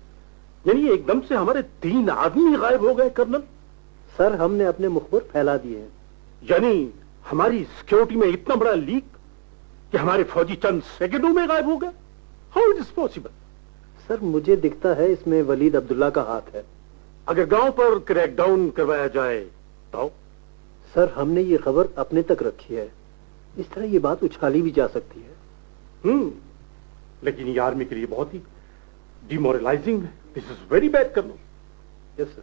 यानी एकदम से हमारे 3 आदमी गायब हो गए कर्नल। सर हमने अपने मुखबर फैला दिए हैं। यानी हमारी सिक्योरिटी में इतना बड़ा लीक कि हमारे फौजी चंद सेकंडों में गायब हो गए। How it is possible? Sir मुझे दिखता है इसमें वलीद अब्दुल्ला का हाथ है। अगर गांव पर क्रैकडाउन करवाया जाए तो? सर हमने ये खबर अपने तक रखी है, इस तरह ये बात उछाली भी जा सकती है। लेकिन ये आर्मी के लिए बहुत ही डिमोरलाइजिंग है। This is very bad colonel. Yes sir.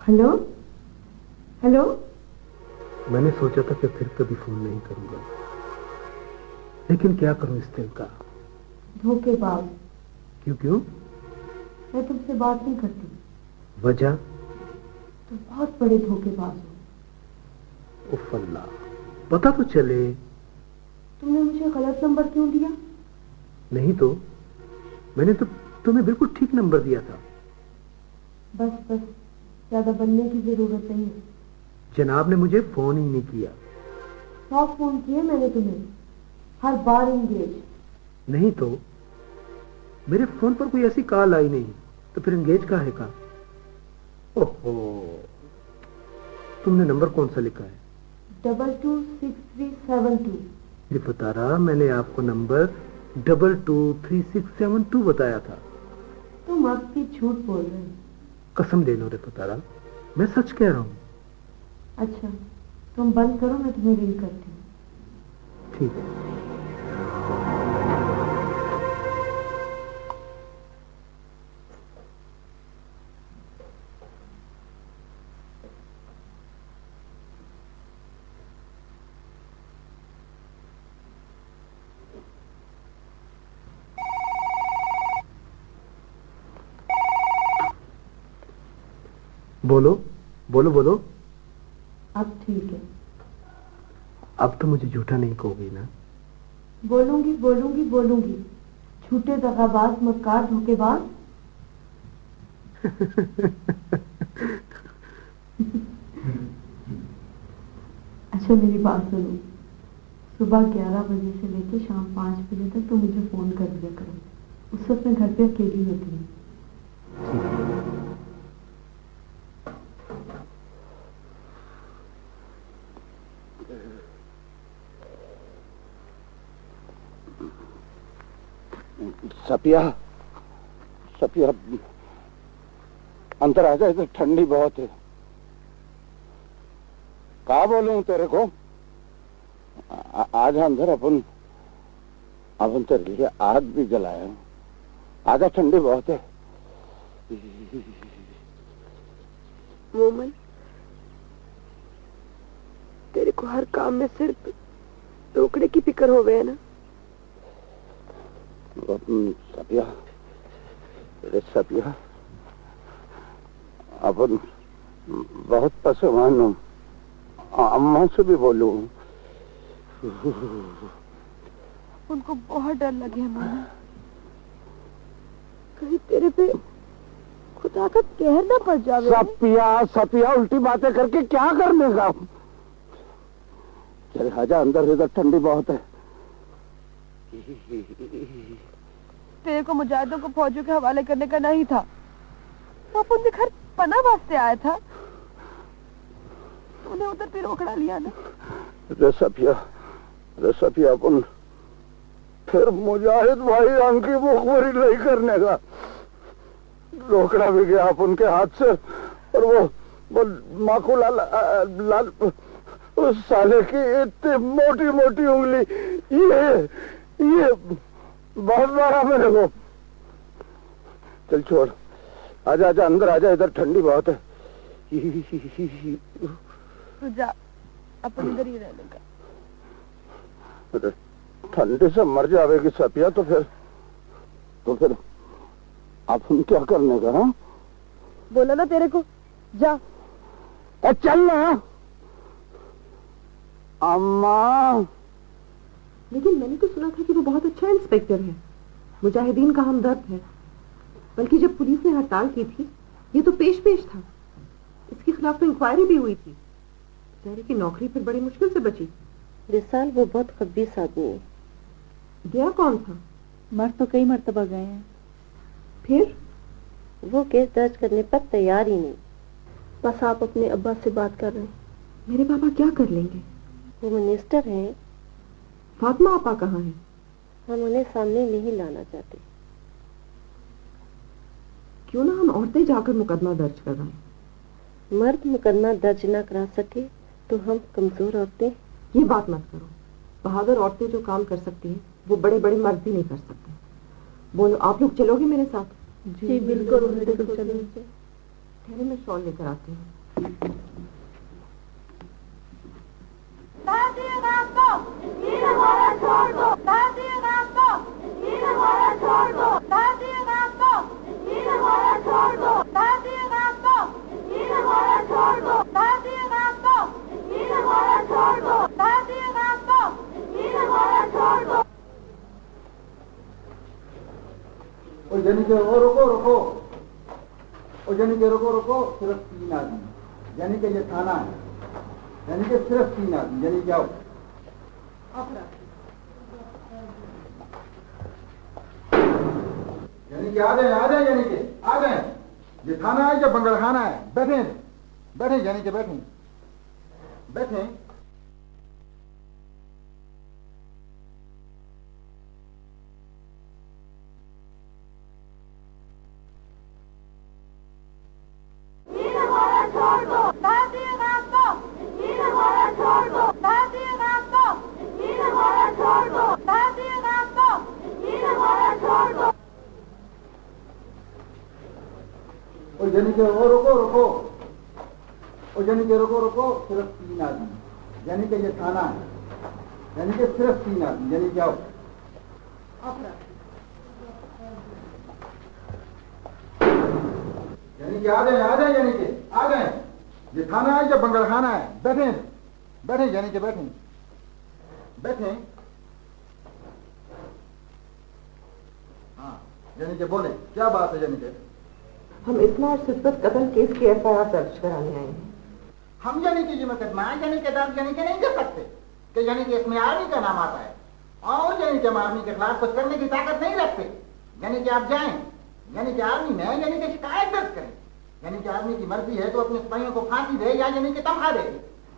Hello hello. मैंने सोचा था कि फिर कभी फोन नहीं करूंगा, लेकिन क्या करूं इस दिल का। धोखेबाज। क्यों क्यों? मैं तुमसे बात नहीं करती। वजह? तुम बहुत बड़े धोखेबाज हो। उफ अल्लाह, पता तो चले। तुमने मुझे गलत नंबर क्यों दिया? नहीं तो मैंने तो तुम्हें बिल्कुल ठीक नंबर दिया था। बस बस, ज्यादा बनने की जरूरत नहीं है। जनाब ने मुझे फोन ही नहीं किया। 100 फोन किए मैंने तुम्हें, हर बार एंगेज। नहीं तो मेरे फोन पर कोई ऐसी कॉल आई नहीं, तो फिर एंगेज का है का? ओहो, तुमने नंबर कौन सा लिखा है? 226372। ये बता रहा, मैंने आपको नंबर 223672 बताया था। तुम अब भी झूठ बोल रहे हो। कसम ले लो रे पतारा, मैं सच कह रहा हूँ। अच्छा तुम बंद करो, मैं तुम्हें रिंग करती हूँ। ठीक है। बोलो बोलो बोलो। अब ठीक है। अब तो मुझे झूठा नहीं कहोगी ना? बोलूंगी बोलूंगी बोलूंगी। झूठे दगाबाज, मक्कार, धोखेबाज। अच्छा मेरी बात सुनो, सुबह 11 बजे से लेकर शाम 5 बजे तक तो मुझे फोन कर दिया करो। उस वक्त मैं घर पे अकेली होती हूँ। सपिया, सपिया अंदर आ जाए, तो ठंडी बहुत है। क्या बोलूं तेरे को? आज अंदर अपन तेरे लिए आग भी जलाया। आजा, ठंडी बहुत है। मोमन, तेरे को हर काम में सिर्फ रोकड़े की फिक्र हो गया ना? सपिया, सपिया, अपन बहुत परेशान हूँ। अम्मा से भी बोलूं? उनको बहुत डर लगे मोमन, कहीं तेरे पे खुदा का कहर ना पड़ जावे। सपिया, सपिया, उल्टी बातें करके क्या करने का? चल आजा अंदर, इधर ठंडी बहुत है। तेरे को मुजाहिदों को फौजियों के हवाले करने का नहीं था, वो अपन के घर पना वास्ते आया था। तूने उधर पे रोकड़ा लिया ना। सपिया, अपन फिर मुजाहिद भाई अंकी मुखबरी नहीं करने का। रोकड़ा भी गया अपन के हाथ से, और वो माकू लाल उस साले की इतनी मोटी मोटी उंगली, ये बहुत मारा मेरे को। चल छोड़, आजा आजा अंदर आजा, इधर ठंडी बहुत है। तू जा, अपन इधर ही रहने का। ठंडी से मर जाएगी सपिया, तो फिर अपन क्या करने का? हाँ बोला ना तेरे को, जा। चल ना अम्मा। लेकिन मैंने तो सुना था कि वो बहुत अच्छा इंस्पेक्टर है, मुजाहिदीन का हमदर्द है। बल्कि जब पुलिस ने हड़ताल की थी, ये तो पेश था। इसके खिलाफ तो इंक्वायरी भी हुई थी। बेचारे की नौकरी फिर बड़ी मुश्किल से बची। विशाल वो बहुत खबीस आदमी है। गया कौन था? मर तो कई मर्तबा गए हैं। फिर वो केस दर्ज करने पर तैयार ही नहीं। बस आप अपने अब्बा से बात कर रहे हैं। मेरे पापा क्या कर लेंगे? वो मिनिस्टर हैं। फातिमा आपा कहाँ है? हम उन्हें सामने नहीं लाना चाहते। क्यों ना हम औरतें जाकर मुकदमा दर्ज करवाएं? मर्द मुकदमा दर्ज न करा सके तो हम कमजोर औरतें। ये बात मत करो। बहादुर औरतें जो काम कर सकती हैं, वो बड़े बड़े मर्द भी नहीं कर सकते। बोलो, आप लोग चलोगे मेरे साथ? जी बिल्कुल चलो। ठहरे, मैं शॉल लेकर आती हूँ। यानी कि वो रुको रुको, और यानी कि रुको रुको, सिर्फ 3 आदमी, यानी कि ये थाना है, यानी कि सिर्फ 3 आदमी, यानी कि आओ। यानी कि आ जाए, यानी कि आ जाए। ये थाना है या बंगलखाना है? बैठे बैठे, यानी कि बैठे बैठे। यानी कि वो रुको रुको, और यानी कि रुको रुको, सिर्फ 3 आदमी, यानी कि ये थाना है, यानी कि सिर्फ 3 आदमी, यानी कि आओ। यानी कि आ जाए, यानी कि आ जाए। ये थाना है या बंगलखाना है? बैठे बैठे, यानी कि बैठे बैठे। हाँ, यानी कि बोले क्या बात है? यानी कि हम इस्मा और सिद्दत कत्ल केस की FIR दर्ज कराने आए हैं। हम यानी कि ये मुकदमा यानी कि दर्ज यानी कि नहीं कर सकते कि यानी कि इसमें आर्मी का नाम आता है और यानी कि हम आर्मी के खिलाफ कुछ करने की ताकत नहीं रखते। यानी कि आप जाएं यानी कि आर्मी में यानी कि शिकायत दर्ज करें, यानी कि आर्मी की मर्जी है तो अपने सिपाहियों को फांसी दे या यानी कि तनख्वाह दे।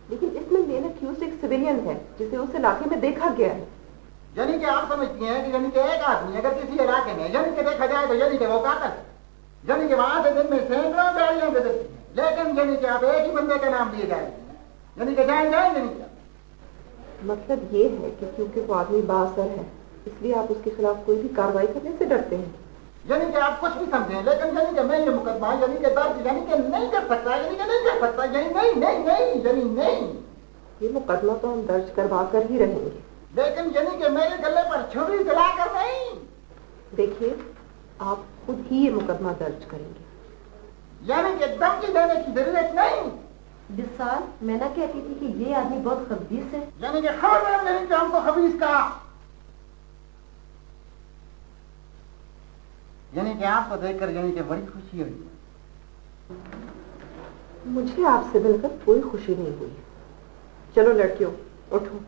लेकिन इसमें मेन अक्यूज एक सिविलियन है जिसे उस इलाके में देखा गया है। यानी कि आप समझती हैं कि यानी कि एक आदमी अगर किसी इलाके में यानी कि देखा जाए तो यानी कि वो कातिल, यानी कि वहां से दिन में सैकड़ों गाड़ियां गुजरती हैं, लेकिन यानी कि आप एक ही बंदे का नाम लिए जाए, यानी कि जाएंगे यानी कि मतलब ये है कि क्योंकि वो आदमी बाअसर है इसलिए आप उसके खिलाफ कोई भी कार्रवाई करने से डरते हैं। यानी कि आप कुछ भी समझें, लेकिन यानी कि मैं ये मुकदमा यानी कि दर्ज यानी कि नहीं कर सकता, यानी कि नहीं कर सकता, यानी नहीं नहीं नहीं यानी नहीं। ये मुकदमा तो हम दर्ज करवा कर ही रहेंगे, लेकिन यानी कि मेरे गले पर छुरी चलाकर नहीं। देखिए आप खुद ही ये मुकदमा दर्ज करेंगे, यानी कि धमकी देने की जरूरत नहीं। विशाल, मैं ना कहती थी कि ये आदमी बहुत खबीस है। यानी कि खबरदार नहीं कि हमको खबीस का, यानी कि आपको देखकर यानी कि बड़ी खुशी हुई। मुझे आपसे मिलकर कोई खुशी नहीं हुई। चलो लड़कियों उठो।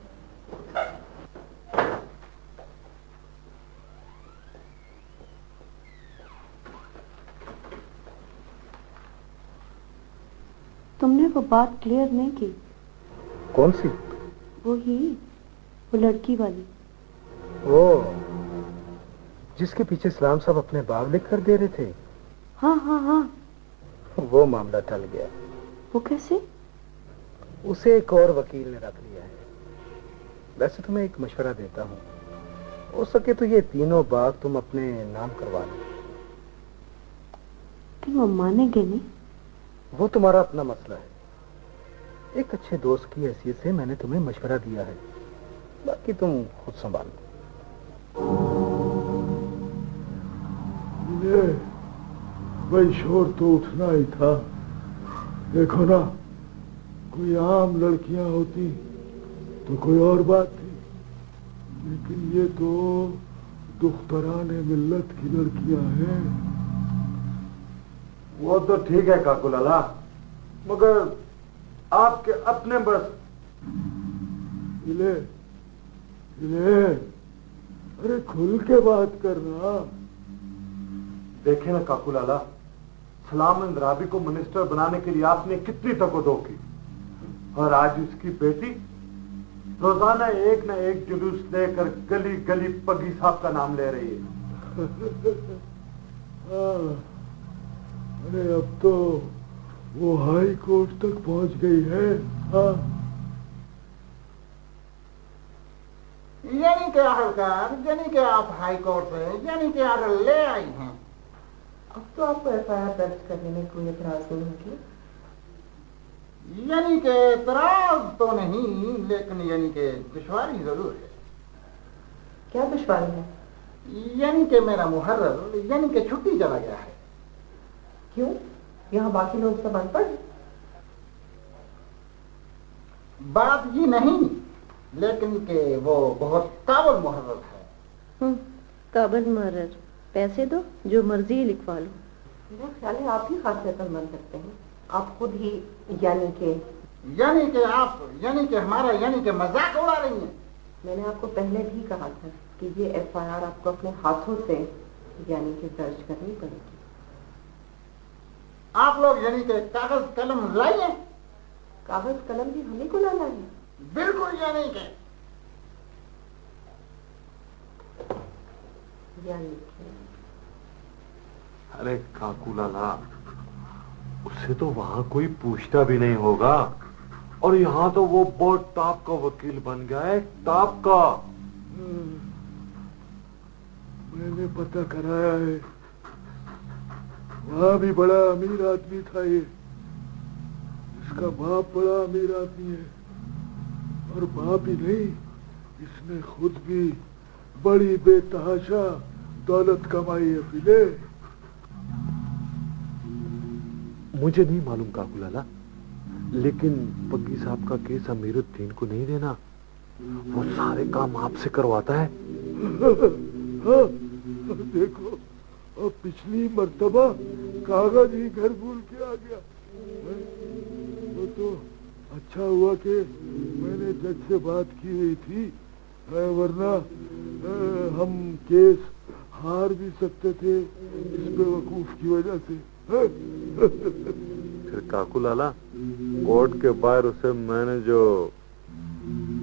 तुमने वो बात क्लियर नहीं की। कौन सी? वो लड़की वाली। ओ, जिसके पीछे सलाम साहब अपने बाप लिख कर दे रहे थे। हाँ हाँ हाँ, वो मामला टल गया। वो कैसे? उसे एक और वकील ने रख लिया है। वैसे तुम्हें एक मशवरा देता हूँ, हो सके तो ये तीनों बाग तुम अपने नाम करवा लो। लेकिन वो मानेंगे नहीं। वो तुम्हारा अपना मसला है। एक अच्छे दोस्त की हैसियत से मैंने तुम्हें मशवरा दिया है, बाकी तुम खुद संभालो। भाई शोर तो उठना ही था। देखो ना, कोई आम लड़कियां होती तो कोई और बात थी, लेकिन ये तो दुख्तराने मिल्लत की लड़कियां हैं। वो तो ठीक है काकू लाला, मगर आपके अपने बस। इले, अरे खुल के बात करना। देखे ना काकू लाला, सलाम इंद्राबी को मिनिस्टर बनाने के लिए आपने कितनी तकोदो की, और आज उसकी बेटी रोजाना एक न एक जुलूस लेकर गली गली पगी साहब का नाम ले रही है। अरे अब तो वो हाई कोर्ट तक पहुंच गई है। हाँ, यानी कि आखिरकार यानी कि आप हाई कोर्ट से यानी कि आर्डर ले आई हैं। अब तो आपको एफआईआर दर्ज करने में कोई एतराज नहीं होगी? यानी कि एतराज तो नहीं, लेकिन यानी कि दुश्वारी जरूर है। क्या दुश्वारी है? यानी कि मेरा मुहर्रर यानी कि छुट्टी चला गया है। क्यों? यहाँ बाकी लोग सब अनपढ़? बात ये नहीं, लेकिन कि वो बहुत काबिल मुहर्रर है। काबिल मुहर्रर, पैसे दो, जो मर्जी लिखवा लो। मेरा ख्याल है आप ही खासियतमंद बन सकते हैं। आप खुद ही यानी कि आप यानी कि हमारा यानी कि मजाक उड़ा रही हैं। मैंने आपको पहले भी कहा था कि ये एफआईआर आपको अपने हाथों से यानी कि दर्ज करनी पड़ेगी। आप लोग यानी कि कागज कलम लाइए। कागज कलम भी हमें को लाना है? बिल्कुल यानी कि अरे काकू लाला, उससे तो वहां कोई पूछता भी नहीं होगा, और यहाँ तो वो बहुत टॉप का वकील बन गया है, टॉप का। मैंने पता कराया है, वहां भी बड़ा अमीर आदमी था ये। इसका बाप बड़ा अमीर आदमी है, और बाप ही नहीं, इसने खुद भी बड़ी बेतहाशा दौलत कमाई है। फिले मुझे नहीं मालूम काकू लाला, लेकिन पग्गी साहब का केस अमीरुद्दीन को नहीं देना, वो सारे काम आपसे करवाता है। देखो, अब पिछली मर्तबा कागज ही घर भूल के आ गया। वो तो अच्छा हुआ कि मैंने जज से बात की हुई थी, वरना हम केस हार भी सकते थे इस बेवकूफ की वजह से। फिर काकू लाला, कोर्ट के बाहर उसे मैंने जो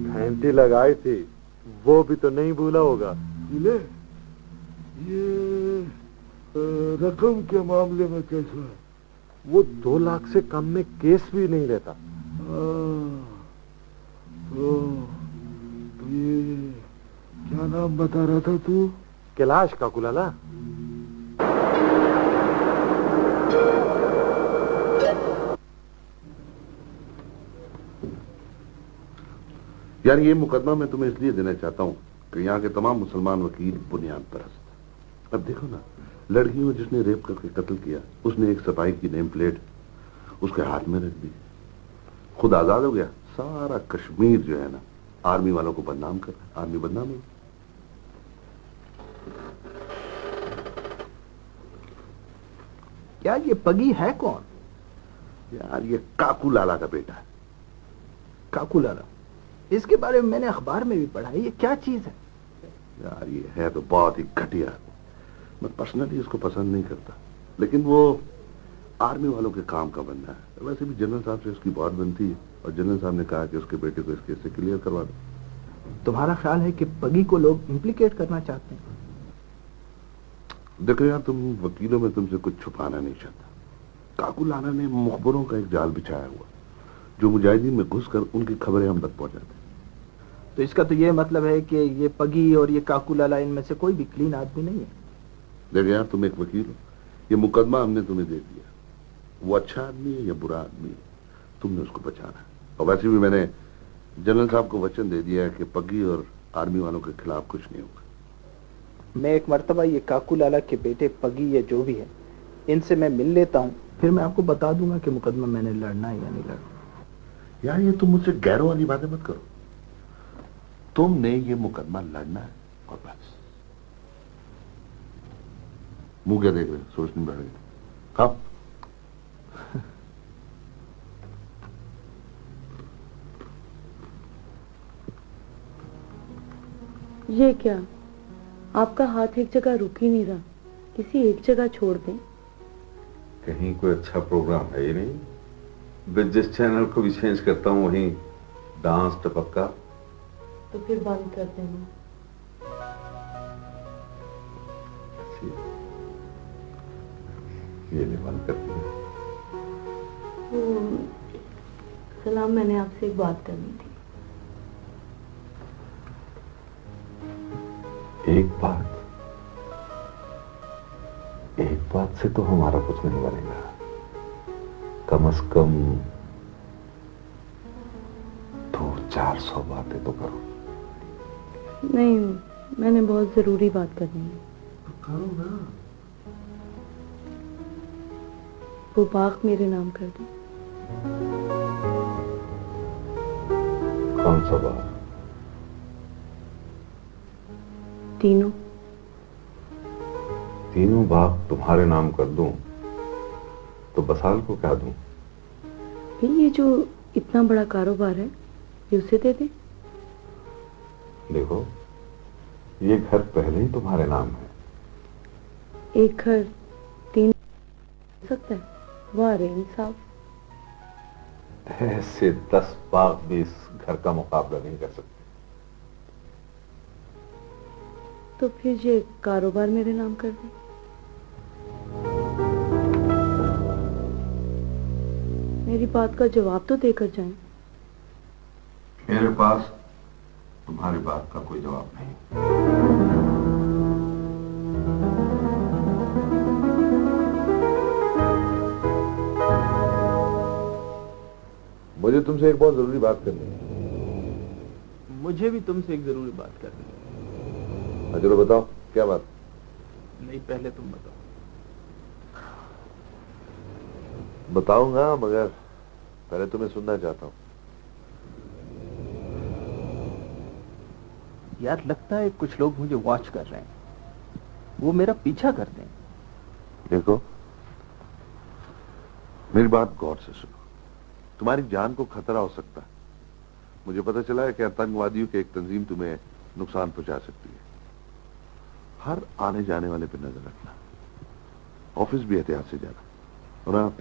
घंटी लगाई थी वो भी तो नहीं भूला होगा। ये रकम के मामले में कैसा है? वो 2 लाख से कम में केस भी नहीं लेता। तो ये क्या नाम बता रहा था तू? कैलाश काकू लाला। यार ये मुकदमा मैं तुम्हें इसलिए देना चाहता हूँ कि यहाँ के तमाम मुसलमान वकील बुनियाद परस्त। अब देखो ना, लड़की को जिसने रेप करके कत्ल किया, उसने एक सिपाही की नेम प्लेट उसके हाथ में रख दी, खुद आजाद हो गया। सारा कश्मीर जो है ना, आर्मी वालों को बदनाम कर रहा है। आर्मी बदनाम है। क्या ये पगी है कौन? यार ये काकू लाला का बेटा है। काकू लाला? इसके बारे में मैंने अखबार में भी पढ़ा है। ये क्या चीज है? यार ये है तो बहुत ही घटिया। मैं पर्सनली इसको पसंद नहीं करता, लेकिन वो आर्मी वालों के काम का बंदा है। वैसे भी जनरल साहब से उसकी बहुत बनती है, और जनरल साहब ने कहा कि उसके बेटे को इस केस से क्लियर करवा दो। तुम्हारा ख्याल है कि पगी को लोग इम्प्लीकेट करना चाहते हैं? देखो यार, तुम वकीलों में तुमसे कुछ छुपाना नहीं चाहता। काकू लाला ने मुखबरों का एक जाल बिछाया हुआ, जो मुजाहिदीन में घुसकर उनकी खबरें हम तक पहुंचाते हैं। तो इसका तो ये मतलब है कि ये पगी और ये काकू लाला, इनमें से कोई भी क्लीन आदमी नहीं है। देखो यार, तुम एक वकील हो, ये मुकदमा हमने तुम्हें दे दिया। वो अच्छा आदमी है या बुरा आदमी है, तुमने उसको बचाना है। और वैसे भी मैंने जनरल साहब को वचन दे दिया है कि पगी और आर्मी वालों के खिलाफ कुछ नहीं होगा। मैं एक मर्तबा ये काकू लाला के बेटे पगी या जो भी है, इनसे मैं मिल लेता हूँ, फिर मैं आपको बता दूंगा कि मुकदमा मैंने लड़ना है या नहीं लड़ना। यार ये तुम मुझसे गैरों वाली बातें मत करो। तुमने ये मुकदमा लड़ना है और बस। मुंह क्या देख रहे, सोचने बैठ गए? कब? ये क्या, आपका हाथ एक जगह रुक ही नहीं रहा, किसी एक जगह छोड़ दें। कहीं कोई अच्छा प्रोग्राम है ही नहीं। मैं जिस चैनल को भी चेंज करता हूँ वहीं डांस टपक्का। तो फिर बंद कर देना। ये ले बंद कर दिया। सलाम, मैंने आपसे एक बात करनी थी। एक बात? एक बात से तो हमारा कुछ नहीं बनेगा। कम से कम 200-400 बातें तो करो। नहीं, मैंने बहुत जरूरी बात करनी है। तो करो ना। वो बाग मेरे नाम कर दो। कौन सा बाग? तीनों बाग तुम्हारे नाम कर दूं तो बसाल को क्या दूं? फिर ये जो इतना बड़ा कारोबार है ये उसे दे दे। देखो, ये घर पहले ही तुम्हारे नाम है। एक घर 3 हो सकता है, वाह रे इंसाफ। ऐसे 10 बाग भी इस घर का मुकाबला नहीं कर सकते। तो फिर ये कारोबार मेरे नाम कर दे। मेरी बात का जवाब तो देकर जाएं। मेरे पास तुम्हारी बात का कोई जवाब नहीं। मुझे तुमसे एक बहुत जरूरी बात करनी है। मुझे भी तुमसे एक जरूरी बात करनी है। चलो बताओ, क्या बात? नहीं, पहले तुम बताओ। बताऊंगा, मगर पहले तुम्हें सुनना चाहता हूं। यार, लगता है कुछ लोग मुझे वॉच कर रहे हैं, वो मेरा पीछा करते हैं। देखो, मेरी बात गौर से सुनो। तुम्हारी जान को खतरा हो सकता है। मुझे पता चला है कि आतंकवादियों की एक तंजीम तुम्हें नुकसान पहुंचा सकती है। हर आने जाने वाले पे नजर रखना, ऑफिस भी एहतियात से जाना। और आप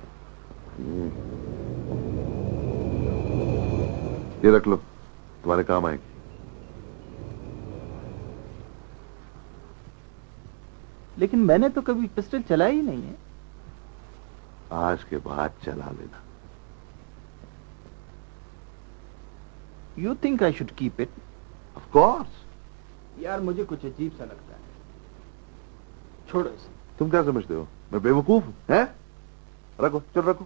ये रख लो, तुम्हारे काम आएगी। लेकिन मैंने तो कभी पिस्टल चलाया ही नहीं है। आज के बाद चला लेना। You think I should keep it? Of course. यार, मुझे कुछ अजीब सा लगता है। छोड़ो इसे। तुम क्या समझते हो, मैं बेवकूफ हूं? हैं? रखो, चल रखो।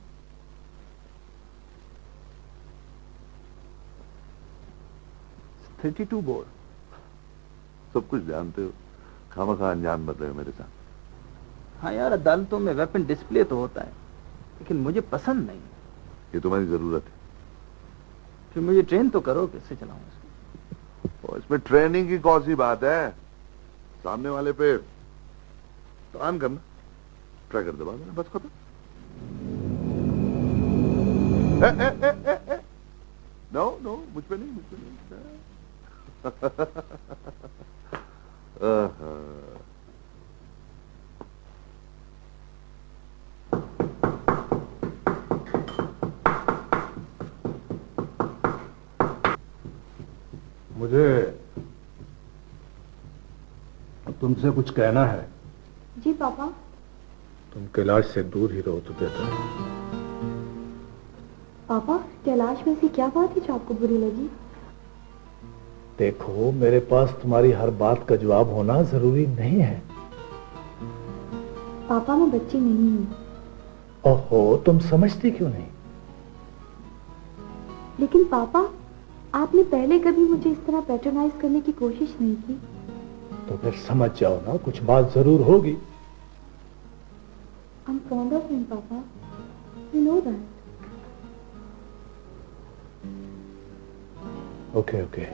It's 32 bore. सब कुछ जानते हो, खामखा अनजान बन रहे हो मेरे साथ। हाँ यार, अदालतों में वेपन डिस्प्ले तो होता है, लेकिन मुझे पसंद नहीं। ये तुम्हारी जरूरत है। फिर मुझे ट्रेन तो करो, कैसे चलाऊं इसको? और इसमें ट्रेनिंग की कौन सी बात है? सामने वाले पे तान करना, ट्रैकर दबा देना, बस खत्म। नो, मुझ पे नहीं, मुझ पे नहीं। मुझे तुमसे कुछ कहना है। जी पापा। तुम कैलाश से दूर ही रहो तो बेहतर है। पापा, कैलाश में से क्या बात है जो आपको बुरी लगी? देखो, मेरे पास तुम्हारी हर बात का जवाब होना जरूरी नहीं है। पापा, मैं बच्ची नहीं हूँ। ओहो, तुम समझती क्यों नहीं? लेकिन पापा, आपने पहले कभी मुझे इस तरह पैट्रोनाइज करने की कोशिश नहीं की। तो फिर समझ जाओ ना, कुछ बात जरूर होगी। I'm fond of him, Papa. You know that. Okay.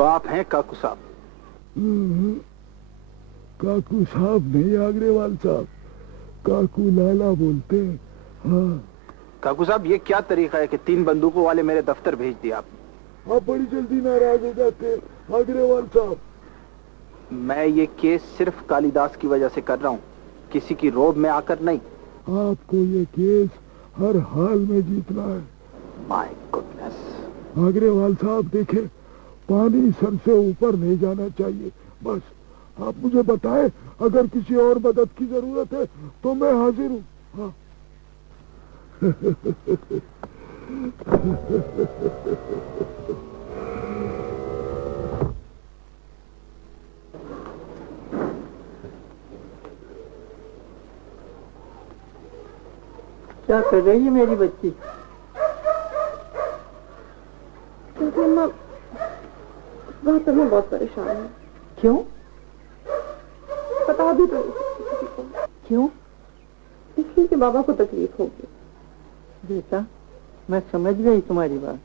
तो आप हैं काकू साहब? काकू साहब नहीं, अग्रवाल साहब, काकू लाला बोलते हैं। हाँ काकू साहब, ये क्या तरीका है कि 3 बंदूकों वाले मेरे दफ्तर भेज दिया आपने? आप बड़ी जल्दी नाराज हो जाते अग्रवाल साहब। मैं ये केस सिर्फ कालिदास की वजह से कर रहा हूँ, किसी की रोब में आकर नहीं। आपको ये केस हर हाल में जीतना है। My goodness. अग्रवाल साहब देखे, पानी सर से ऊपर नहीं जाना चाहिए। बस आप मुझे बताएं, अगर किसी और मदद की जरूरत है तो मैं हाजिर हूँ। हाँ। क्या कर रही है मेरी बच्ची? अम्मा, बात तो मैं बहुत परेशान हूँ। क्यों? बता भी दो किसी को। क्यों? इसलिए कि बाबा को तकलीफ होगी। बेटा, मैं समझ गई तुम्हारी बात।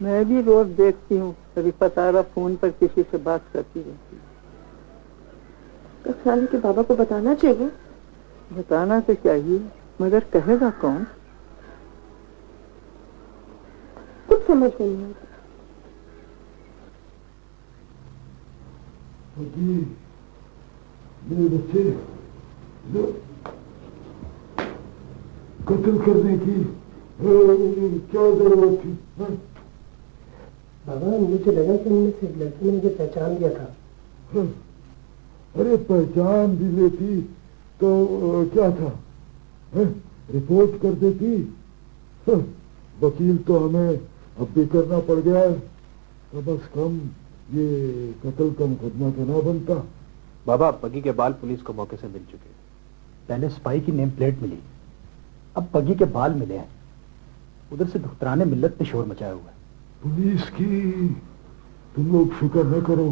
मैं भी रोज देखती हूँ रिफा सारा फोन पर किसी से बात करती रहती है। तो ख्याल है कि बाबा को बताना चाहिए। बताना तो चाहिए, मगर कहेगा कौन? कुछ समझ में नहीं आता। मेरे बच्चे कत्ल करने की क्या जरूरत थी? बाबा, मुझे लगा कि उनमें से लड़की ने मुझे पहचान लिया था। अरे पहचान भी लेती तो क्या था? रिपोर्ट कर देती। वकील तो हमें अब भी करना पड़ गया है। कम से कम ये कत्ल का मुकदमा तो ना बनता। बाबा, बगी के बाल पुलिस को मौके से मिल चुके। पहले स्पाई की नेम प्लेट मिली, अब बगी के बाल मिले हैं। उधर से धुतराने मिल्लत पे शोर मचाया हुआ है। पुलिस की तुम लोग फिक्र न करो,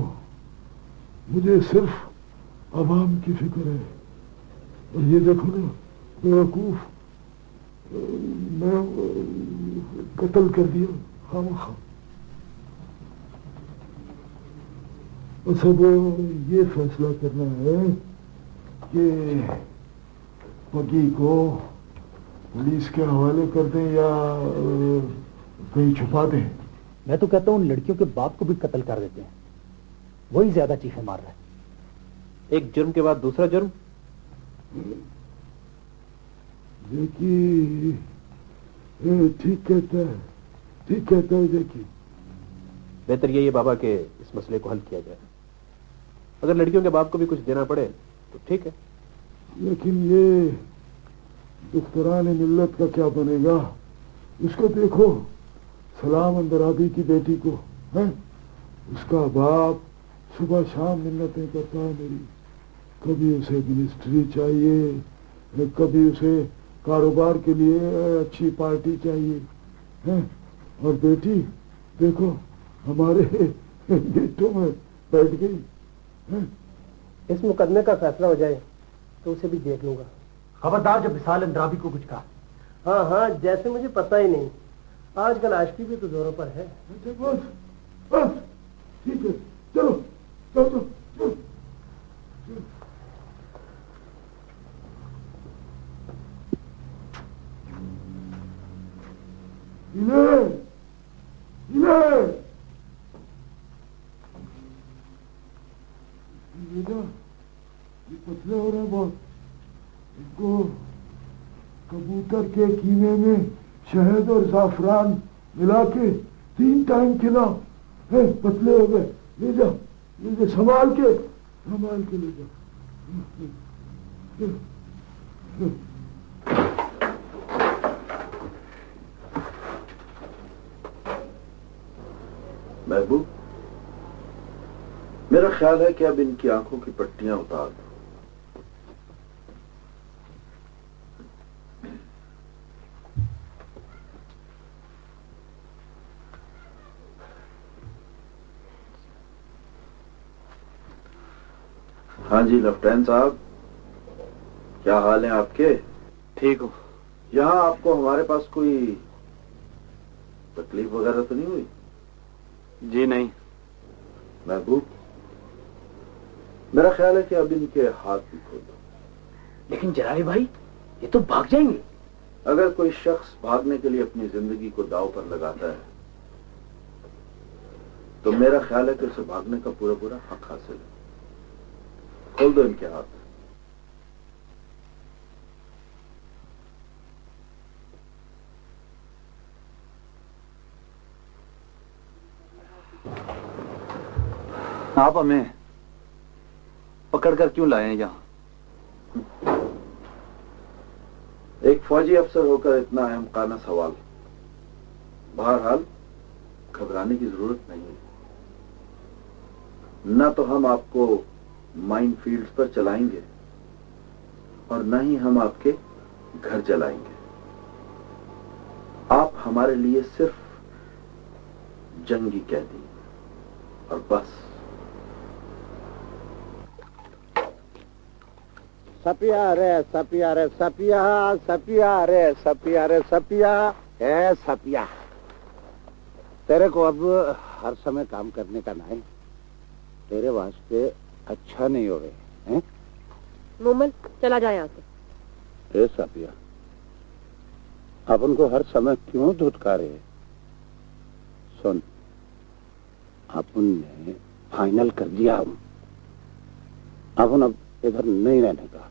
मुझे सिर्फ अवाम की फिक्र है। और ये देखो ना, बेवकूफ, मैं कत्ल कर दिया खामखा। सब ये फैसला करना है कि बगी को पुलिस के हवाले कर दें या कहीं छुपा दें। मैं तो कहता हूँ उन लड़कियों के बाप को भी कत्ल कर देते हैं, वही ज्यादा चीखें मार रहा है। एक जुर्म के बाद दूसरा जुर्म। देखिए, ठीक कहता है, ठीक कहता है। देखिए, बेहतर यही है बाबा के इस मसले को हल किया जाए। अगर लड़कियों के बाप को भी कुछ देना पड़े तो ठीक है। लेकिन ये दुख्तरान मिल्लत का क्या बनेगा? उसको देखो, सलाम अंदराबी की बेटी को है, उसका बाप सुबह शाम मिन्नतें करता है मेरी। कभी उसे मिनिस्ट्री चाहिए, कभी उसे कारोबार के लिए अच्छी पार्टी चाहिए है। और बेटी देखो हमारे गेटों में बैठ गई है। इस मुकदमे का फैसला हो जाए तो उसे भी देख लूंगा। खबरदार जब विशाल अंदराबी को कुछ कहा। हाँ हाँ, जैसे मुझे पता ही नहीं। आजकल आशिकी भी तो जोरों पर है। बस बस ठीक है, चलो चलो चलो, चलो। ये पतले हो रहे बहुत। इनको कबूतर के कीमे में शहद और जाफरान मिला के 3 टाइम खिलाओ, है पतले हो गए। ले जाओ, ले जाओ, संभाल के ले जाओ। महबूब, मेरा ख्याल है कि अब इनकी आंखों की पट्टियां उतार दो। हाँ जी लेफ्टिनेंट साहब, क्या हाल है आपके? ठीक हूँ। यहाँ आपको हमारे पास कोई तकलीफ वगैरह तो नहीं हुई? जी नहीं। महबूब, मेरा ख्याल है कि अब इनके हाथ भी खोल दो। लेकिन जरारी भाई, ये तो भाग जाएंगे। अगर कोई शख्स भागने के लिए अपनी जिंदगी को दांव पर लगाता है तो मेरा ख्याल है कि उसे भागने का पूरा पूरा हक हासिल है। खोल दो इनके हाथ। आप हमें पकड़कर क्यों लाए हैं यहां? एक फौजी अफसर होकर इतना अहमकाना सवाल। बहरहाल घबराने की जरूरत नहीं है। न तो हम आपको माइन फील्ड्स पर चलाएंगे और न ही हम आपके घर जलाएंगे। आप हमारे लिए सिर्फ जंगी कैदी और बस। सपिया रे सपिया रे सपिया, सपिया रे सपिया रे सपिया है सपिया। तेरे को अब हर समय काम करने का नहीं, तेरे वास्ते अच्छा नहीं हो रहे हैं। मोमल चला जाए यहाँ से। ए सपिया, अपन को हर समय क्यों धुतकारे? सुन, अपन ने फाइनल कर दिया, अपन अब इधर नहीं रहने का।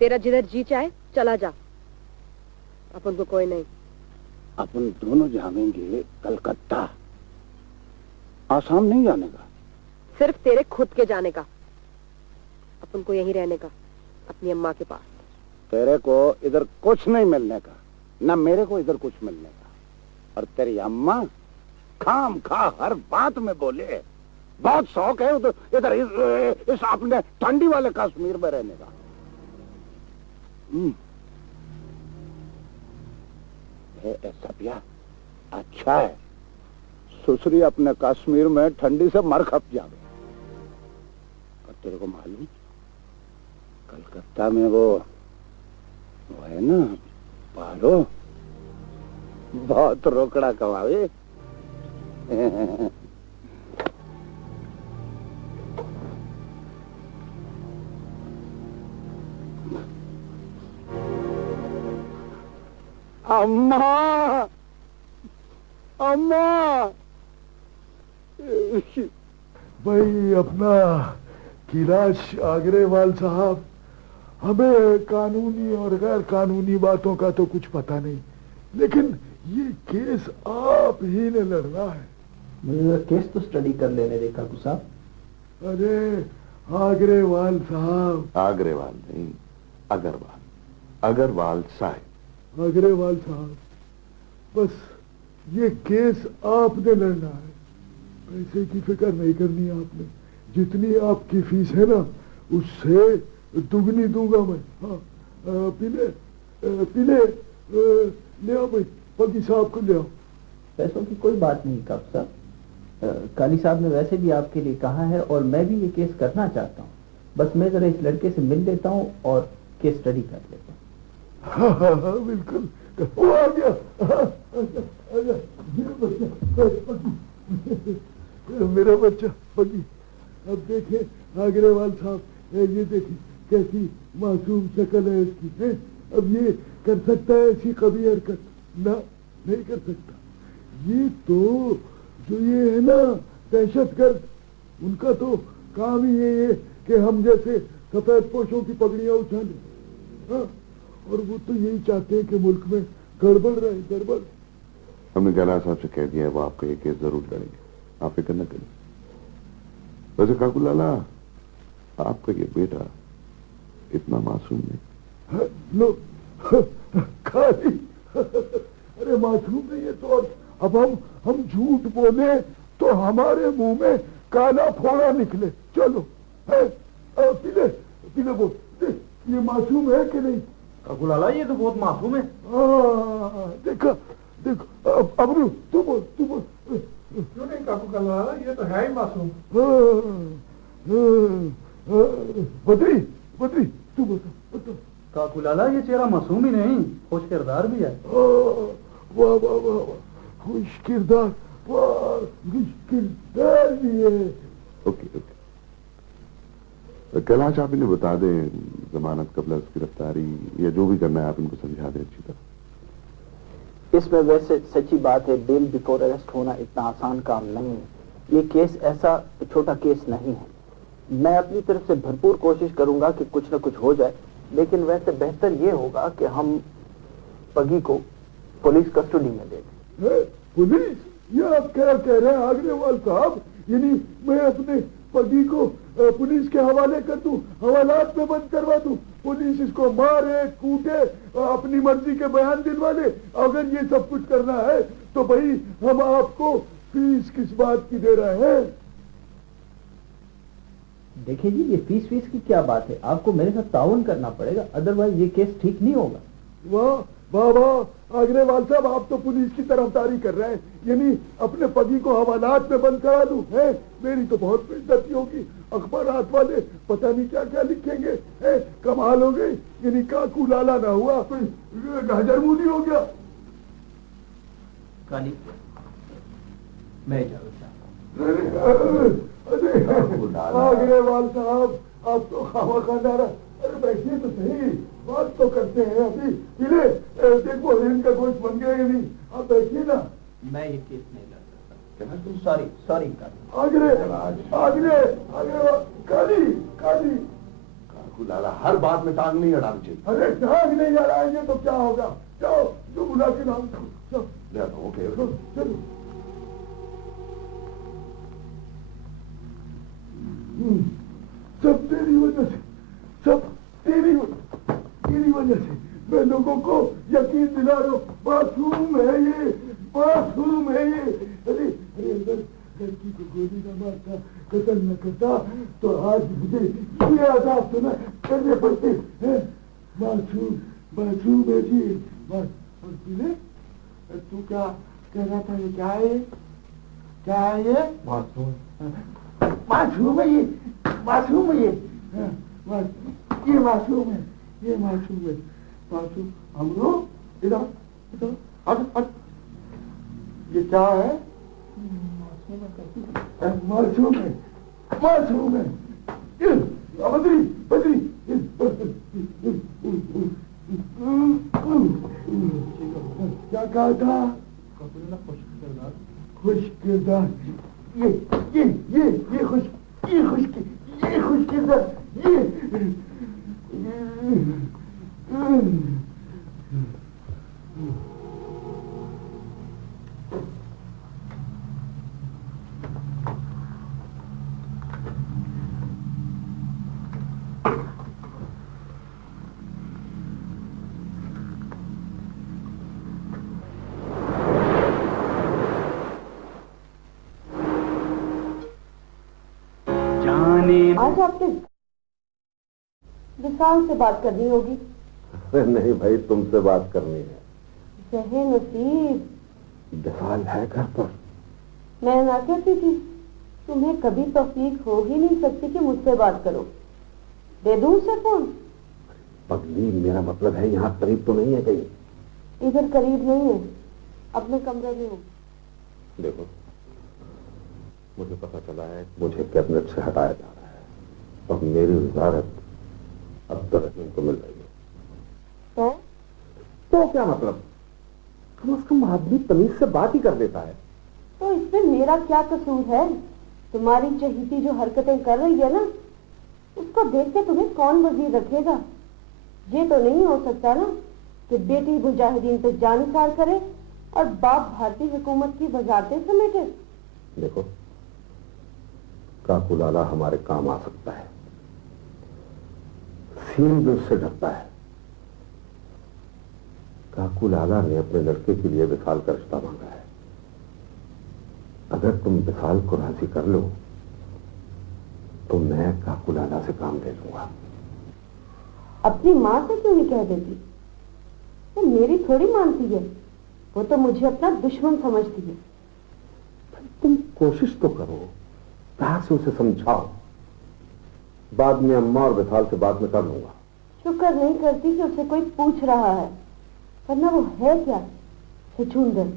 तेरा जिधर जी चाहे चला जा, अपन को कोई नहीं। अपन दोनों जाएंगे कलकत्ता, आसाम नहीं जाने का। सिर्फ तेरे खुद के जाने का, अपन को यहीं रहने का, अपनी अम्मा के पास। तेरे को इधर कुछ नहीं मिलने का, ना मेरे को इधर कुछ मिलने का। और तेरी अम्मा खाम खा हर बात में बोले, बहुत शौक है उधर इधर इस अपने ठंडी वाले कश्मीर में रहने का। सपिया अच्छा है, सुसरी अपने कश्मीर में ठंडी से मर खप जावे। और तेरे को मालूम, कलकत्ता में वो है ना पारो, बहुत रोकड़ा कमावे। अम्मा अम्मा, भाई अपना कैलाश आगरेवाल साहब, हमें कानूनी और गैर कानूनी बातों का तो कुछ पता नहीं, लेकिन ये केस आप ही ने लड़ना है। मुझे केस तो स्टडी कर लेने दे काकू साहब। अरे आगरेवाल साहब। आगरेवाल नहीं, अग्रवाल, अग्रवाल साहब। आगरेवाल साहब, बस ये केस आपने लड़ना है। पैसे की फिक्र नहीं करनी है आपने, जितनी आपकी फीस है ना उससे दुगनी दूंगा मैं। हाँ, पीले पीले ले आओ भाई, पगी साहब को ले आओ। पैसों की कोई बात नहीं काकू साहब, काली साहब ने वैसे भी आपके लिए कहा है और मैं भी ये केस करना चाहता हूँ। बस मैं जरा इस लड़के से मिल लेता हूँ और केस स्टडी कर लेता हूँ। हाँ हाँ हाँ बिल्कुल, वो आ गया। आजा मेरा बच्चा पगी। अब देखे आगरेवाल साहब, ये देखिए कैसी मासूम शक्ल है इसकी है। अब ये कर सकता है ऐसी कभी हरकत? ना, नहीं कर सकता। ये तो जो ये है ना दहशतगर्द, उनका तो काम ही ये है कि हम जैसे सफेद पोशों की पगड़ियां उछाले। हाँ, और वो तो यही चाहते हैं कि मुल्क में गड़बड़ रहे, गड़बड़। हमने कैलाश साहब से कह दिया है, वो आपका ये केस जरूर लड़ेंगे, आप फिक्र न करें। वैसे काकू लाला, आपका ये बेटा इतना मासूम नहीं। लो खाली अरे मासूम नहीं है तो अब हम झूठ बोले तो हमारे मुंह में काला फोड़ा निकले। चलो पीले पीले बोल, ये मासूम है कि नहीं? काकू लाला, ये तो बहुत मासूम है। देखो देखो, अब तू बोल, तू बोल। क्यों नहीं काकू लाला, ये तो है ही मासूम। बद्री बद्री तू बता। काकू लाला, ये चेहरा मासूम ही नहीं, खुश किरदार भी है। वाह वाह वाह, खुश किरदार, वाह खुश किरदार भी है। Okay okay. कैलाश, आप इन्हें बता दें जमानत कबल गिरफ्तारी या जो भी करना है आप इनको समझा दें अच्छी तरह। इसमें वैसे सच्ची बात है, बेल बिफोर अरेस्ट होना इतना आसान काम नहीं है। ये केस ऐसा छोटा केस नहीं है। मैं अपनी तरफ से भरपूर कोशिश करूंगा कि कुछ न कुछ हो जाए, लेकिन वैसे बेहतर ये होगा कि हम पगी को पुलिस कस्टडी में दे दें। पुलिस? ये आप क्या कह रहे हैं आगरेवाल साहब? यानी मैं अपने पति को पुलिस के हवाले कर दूं, हवालात में बंद करवा दूं, पुलिस इसको मारे कूटे अपनी मर्जी के बयान दिलवा ले? अगर ये सब कुछ करना है तो भाई हम आपको फीस किस बात की दे रहे हैं? देखिए जी, ये फीस की क्या बात है, आपको मेरे साथ ताउन करना पड़ेगा, अदरवाइज ये केस ठीक नहीं होगा। वाह वाह वाह आगरेवाल साहब, आप तो पुलिस की तरफदारी कर रहे हैं, यानी अपने पति को हवालात में बंद करा दूं? है मेरी तो बहुत बेइज्जती होगी, अखबारात वाले पता नहीं क्या क्या लिखेंगे। है कमाल हो गई, यानी काकू लाला ना हुआ, गाजर मूली हो गया। काली, मैं इजाजत आगरेवाल साहब, आप तो खामखा, अरे बैठिए तो सही, बात तो करते हैं अभी। पीले देखो हरिन का गोश्त बन गया या नहीं, आप बैठिए ना। मैं ये केस नहीं लड़ सकता। सॉरी आगरे काली काकू लाला, हर बात में टांग नहीं अड़ानी चाहिए। अरे टांग नहीं अड़ाएंगे तो क्या होगा? जाओ जो बुला के नाम ओके चलो। सब तेरी वजह से, सब तेरी वजह से मैं लोगों को यकीन दिला रहा हूँ। मासूम है ये। अरे अगर लड़की को गोली न मारता, कत्ल न करता तो आज मुझे ये आजाद सुना करने पड़ते हैं। मासूम है जी। और तुझे तू क्या कह रहा था? ये क्या है? ये मासूम है ये मासूम है। हम लोग इधर ये क्या है? मासूम है। बद्री क्या कहा था? खुश किरदार। ये खुश किरदार। आज आपके विशाल से बात करनी होगी। अरे नहीं भाई, तुमसे बात करनी है। जहे नसीब, विशाल है घर पर। मैं ना कहती थी, तुम्हें कभी तौफीक हो ही नहीं सकती कि मुझसे बात करो। दे दूं उसे फोन? पगली, मेरा मतलब है यहाँ करीब तो नहीं है कहीं? इधर करीब नहीं है, अपने कमरे में हूँ। देखो, मुझे पता चला है मुझे कैबिनेट से हटाया जा रहा है और मेरी वजारत अब तक इनको मिल रही है। तो क्या मतलब? कम से कम आदमी तमीज से बात ही कर देता है। तो इसमें मेरा क्या कसूर है? तुम्हारी चहीती जो हरकतें कर रही है ना, उसको देख के तुम्हें कौन वजीर रखेगा? ये तो नहीं हो सकता ना कि बेटी मुजाहिदीन पे जानिसार करे और बाप भारतीय हुकूमत की वजारतें समेटे। देखो, काकू लाला हमारे काम आ सकता है, सीन भी उससे ढकता है। काकू लाला ने अपने लड़के के लिए विशाल का रिश्ता मांगा है। अगर तुम विशाल को राजी कर लो तो मैं काकू लाला से काम ले लूंगा। अपनी माँ से क्यों नहीं कह देती? वो मेरी थोड़ी मानती है, वो तो मुझे अपना दुश्मन समझती है। तुम कोशिश तो करो, प्यार से उसे समझाओ। बाद में अम्मा और विशाल से बात में कर लूंगा। शुक्र नहीं करती कि उसे कोई पूछ रहा है, वरना वो है क्या? छछूंदर।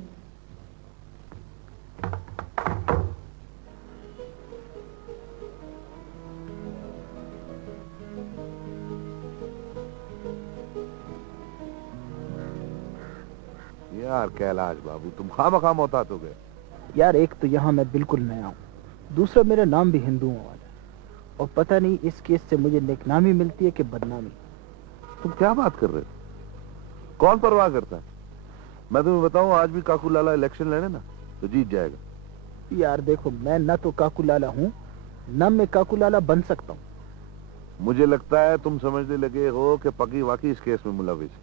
यार कैलाश बाबू, तुम खामखा मोहतात हो गए। यार एक तो यहाँ मैं बिल्कुल नया हूँ, दूसरा मेरा नाम भी हिंदुओं वाला है, और पता नहीं इस केस से मुझे नेकनामी मिलती है कि बदनामी। तुम क्या बात कर रहे हो? कौन परवाह करता है? मैं तुम्हें बताऊं, आज भी काकू लाला इलेक्शन लड़े ना तो जीत जाएगा। यार देखो, मैं ना तो काकू लाला हूँ, ना मैं काकू लाला बन सकता हूँ। मुझे लगता है तुम समझने लगे हो कि पकी वाकई इस केस में मुलविस है।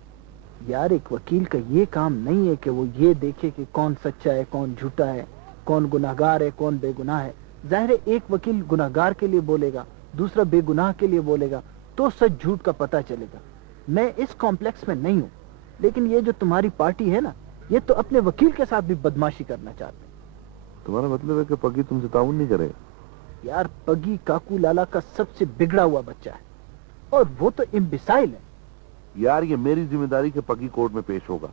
यार एक वकील का ये काम नहीं है कि वो ये देखे कि कौन सच्चा है, कौन झूठा है, कौन गुनाहगार है, कौन बेगुनाह है। जाहिर है एक वकील गुनाहगार के लिए बोलेगा, दूसरा बेगुनाह के लिए बोलेगा, तो सच झूठ का पता चलेगा। मैं इस कॉम्प्लेक्स में नहीं हूँ, लेकिन ये जो तुम्हारी पार्टी है ना, ये तो अपने वकील के साथ भी बदमाशी करना चाहते हैं। तुम्हारा मतलब है कि पगी तुमसे ताउन नहीं करेगा? यार पगी काकू लाला का सबसे बिगड़ा हुआ बच्चा है, और वो तो इम्बिसाइल है। यार ये मेरी जिम्मेदारी के पगी कोर्ट में पेश होगा,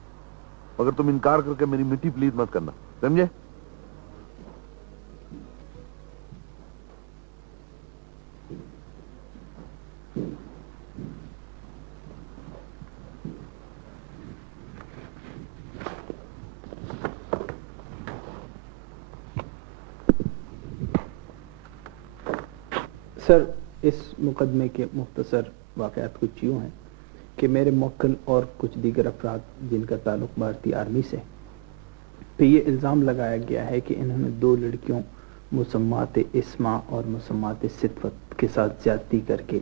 मगर तुम इनकार करके मेरी मिट्टी प्लीज मत करना, समझे? सर, इस मुकदमे के मुख्तसर वाक़यात कुछ यूँ हैं कि मेरे मौक्किल और कुछ दीगर अफराद जिनका ताल्लुक भारतीय आर्मी से, पे ये इल्ज़ाम लगाया गया है कि इन्होंने 2 लड़कियों मुसम्मात इस्मा और मुसम्मात सितवत के साथ ज्यादती करके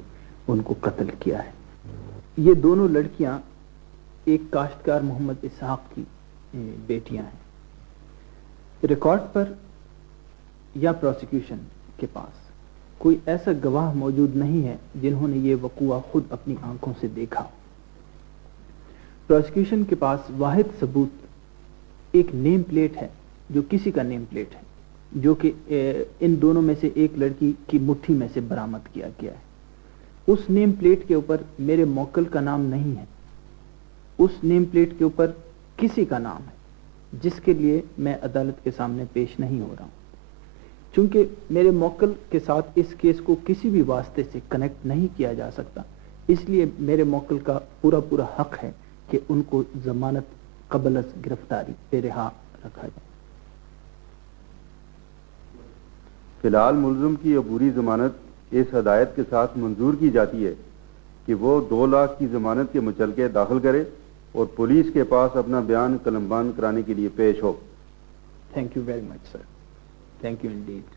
उनको कत्ल किया है। ये दोनों लड़कियां एक काश्तकार मोहम्मद इसहाक की बेटियां हैं। रिकॉर्ड पर या प्रोसिक्यूशन के पास कोई ऐसा गवाह मौजूद नहीं है जिन्होंने ये वक़ुआ खुद अपनी आंखों से देखा। प्रोसिक्यूशन के पास वाहिद सबूत एक नेम प्लेट है, जो किसी का नेम प्लेट है, जो कि इन दोनों में से एक लड़की की मुट्ठी में से बरामद किया गया है। उस नेम प्लेट के ऊपर मेरे मौक्किल का नाम नहीं है, उस नेम प्लेट के ऊपर किसी का नाम है, जिसके लिए मैं अदालत के सामने पेश नहीं हो रहा हूँ। चूंकि मेरे मौक्किल के साथ इस केस को किसी भी वास्ते से कनेक्ट नहीं किया जा सकता, इसलिए मेरे मौक्किल का पूरा हक है कि उनको जमानत कबल अज़ गिरफ्तारी पे रिहा रखा जाए। फिलहाल मुलजिम की अबूरी जमानत इस हदायत के साथ मंजूर की जाती है कि वो 2 लाख की जमानत के मुचलके दाखिल करे और पुलिस के पास अपना बयान कलमबंद कराने के लिए पेश हो। Thank you very much sir, thank you Indeed.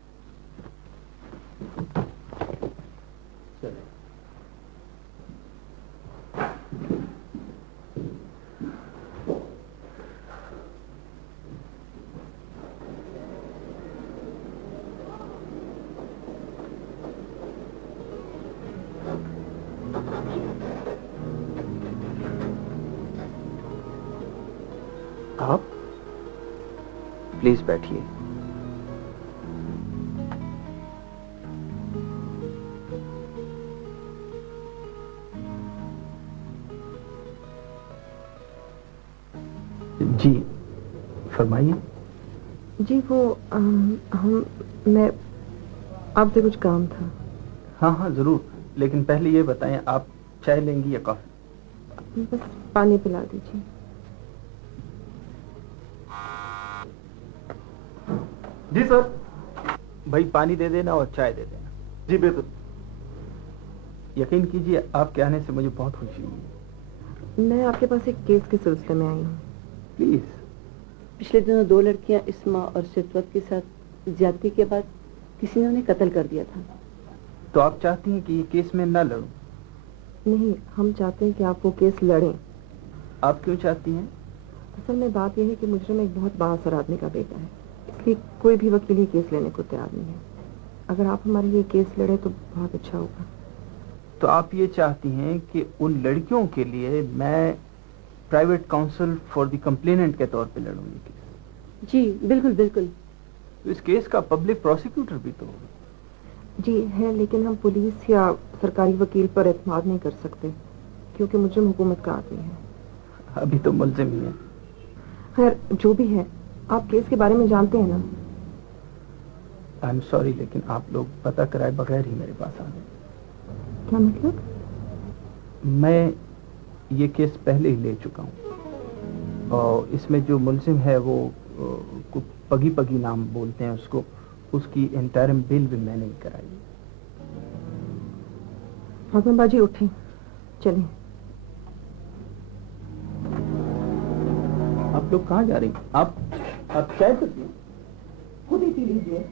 आप प्लीज बैठिए। जी फरमाइए। जी वो मैं आपसे कुछ काम था। हाँ हाँ जरूर, लेकिन पहले ये बताएं आप चाय लेंगी या कॉफी? बस पानी पिला दीजिए। जी सर। भाई पानी दे देना और चाय दे देना। जी बेहतर। यकीन कीजिए आपके आने से मुझे बहुत खुशी हुई। मैं आपके पास एक केस के सिलसिले में आई हूँ। प्लीज। पिछले दिनों 2 लड़कियां इस्मा और सितवत के साथ ज्यादती के बाद किसी ने उन्हें कत्ल कर दिया था। तो आप चाहती हैं कि ये केस में ना लड़ूं? नहीं, हम चाहते हैं कि आप वो केस लड़ें। आप क्यों चाहती हैं? असल में बात यह है कि मुजरिम एक बहुत बाअसर आदमी का बेटा है, इसलिए कोई भी वकील ये केस लेने को तैयार नहीं है। अगर आप हमारे लिए केस लड़े तो बहुत अच्छा होगा। तो आप ये चाहती हैं कि उन लड़कियों के लिए मैं private counsel for the complainant के तौर पे लड़ूं ये केस? जी बिल्कुल बिल्कुल। तो इस केस का पब्लिक प्रोसिक्यूटर भी तो होगा। जी है, लेकिन हम पुलिस या सरकारी वकील पर एतमाद नहीं कर सकते क्योंकि मुजरिम हुकूमत का आदमी है। अभी तो मुलजिम ही है। खैर जो भी है, आप केस के बारे में जानते हैं ना? आई एम सॉरी, लेकिन आप लोग पता कराए बगैर ही मेरे पास आ गए। क्या मतलब? मैं ये केस पहले ही ले चुका हूँ। और इसमें जो मुलजिम है वो पगी पगी नाम बोलते हैं उसको, उसकी इंटरम बिल भी मैंने ही कराई। हाकिम बाजी उठे, चलें। आप लोग कहाँ जा रही? आप चाय तो पिए, खुद ही पी लीजिए।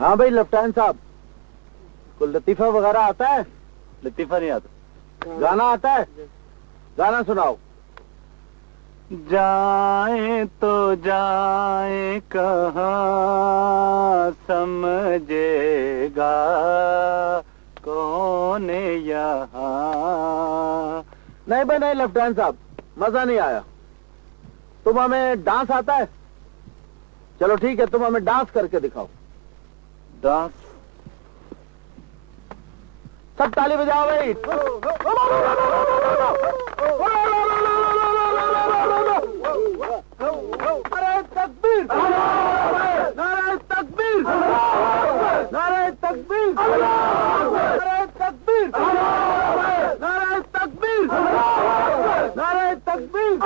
हाँ भाई लेफ्टिनेंट साहब, कोई लतीफा वगैरह आता है? लतीफा नहीं आता। गाना आता है? गाना सुनाओ। जाए तो जाए कहाँ समझेगा कौन यहाँ। नहीं भाई नहीं लेफ्टिनेंट साहब, मजा नहीं आया। तुम हमें डांस आता है? चलो ठीक है, तुम हमें डांस करके दिखाओ। डांस? सब ताली बजाओ भाई। नारे तकबीर, नारे तकबीर, नारे तकबीर, नारे तकबीर, नारे तकबीर, नारे तकबीर।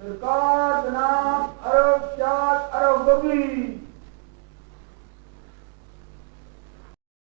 सरकार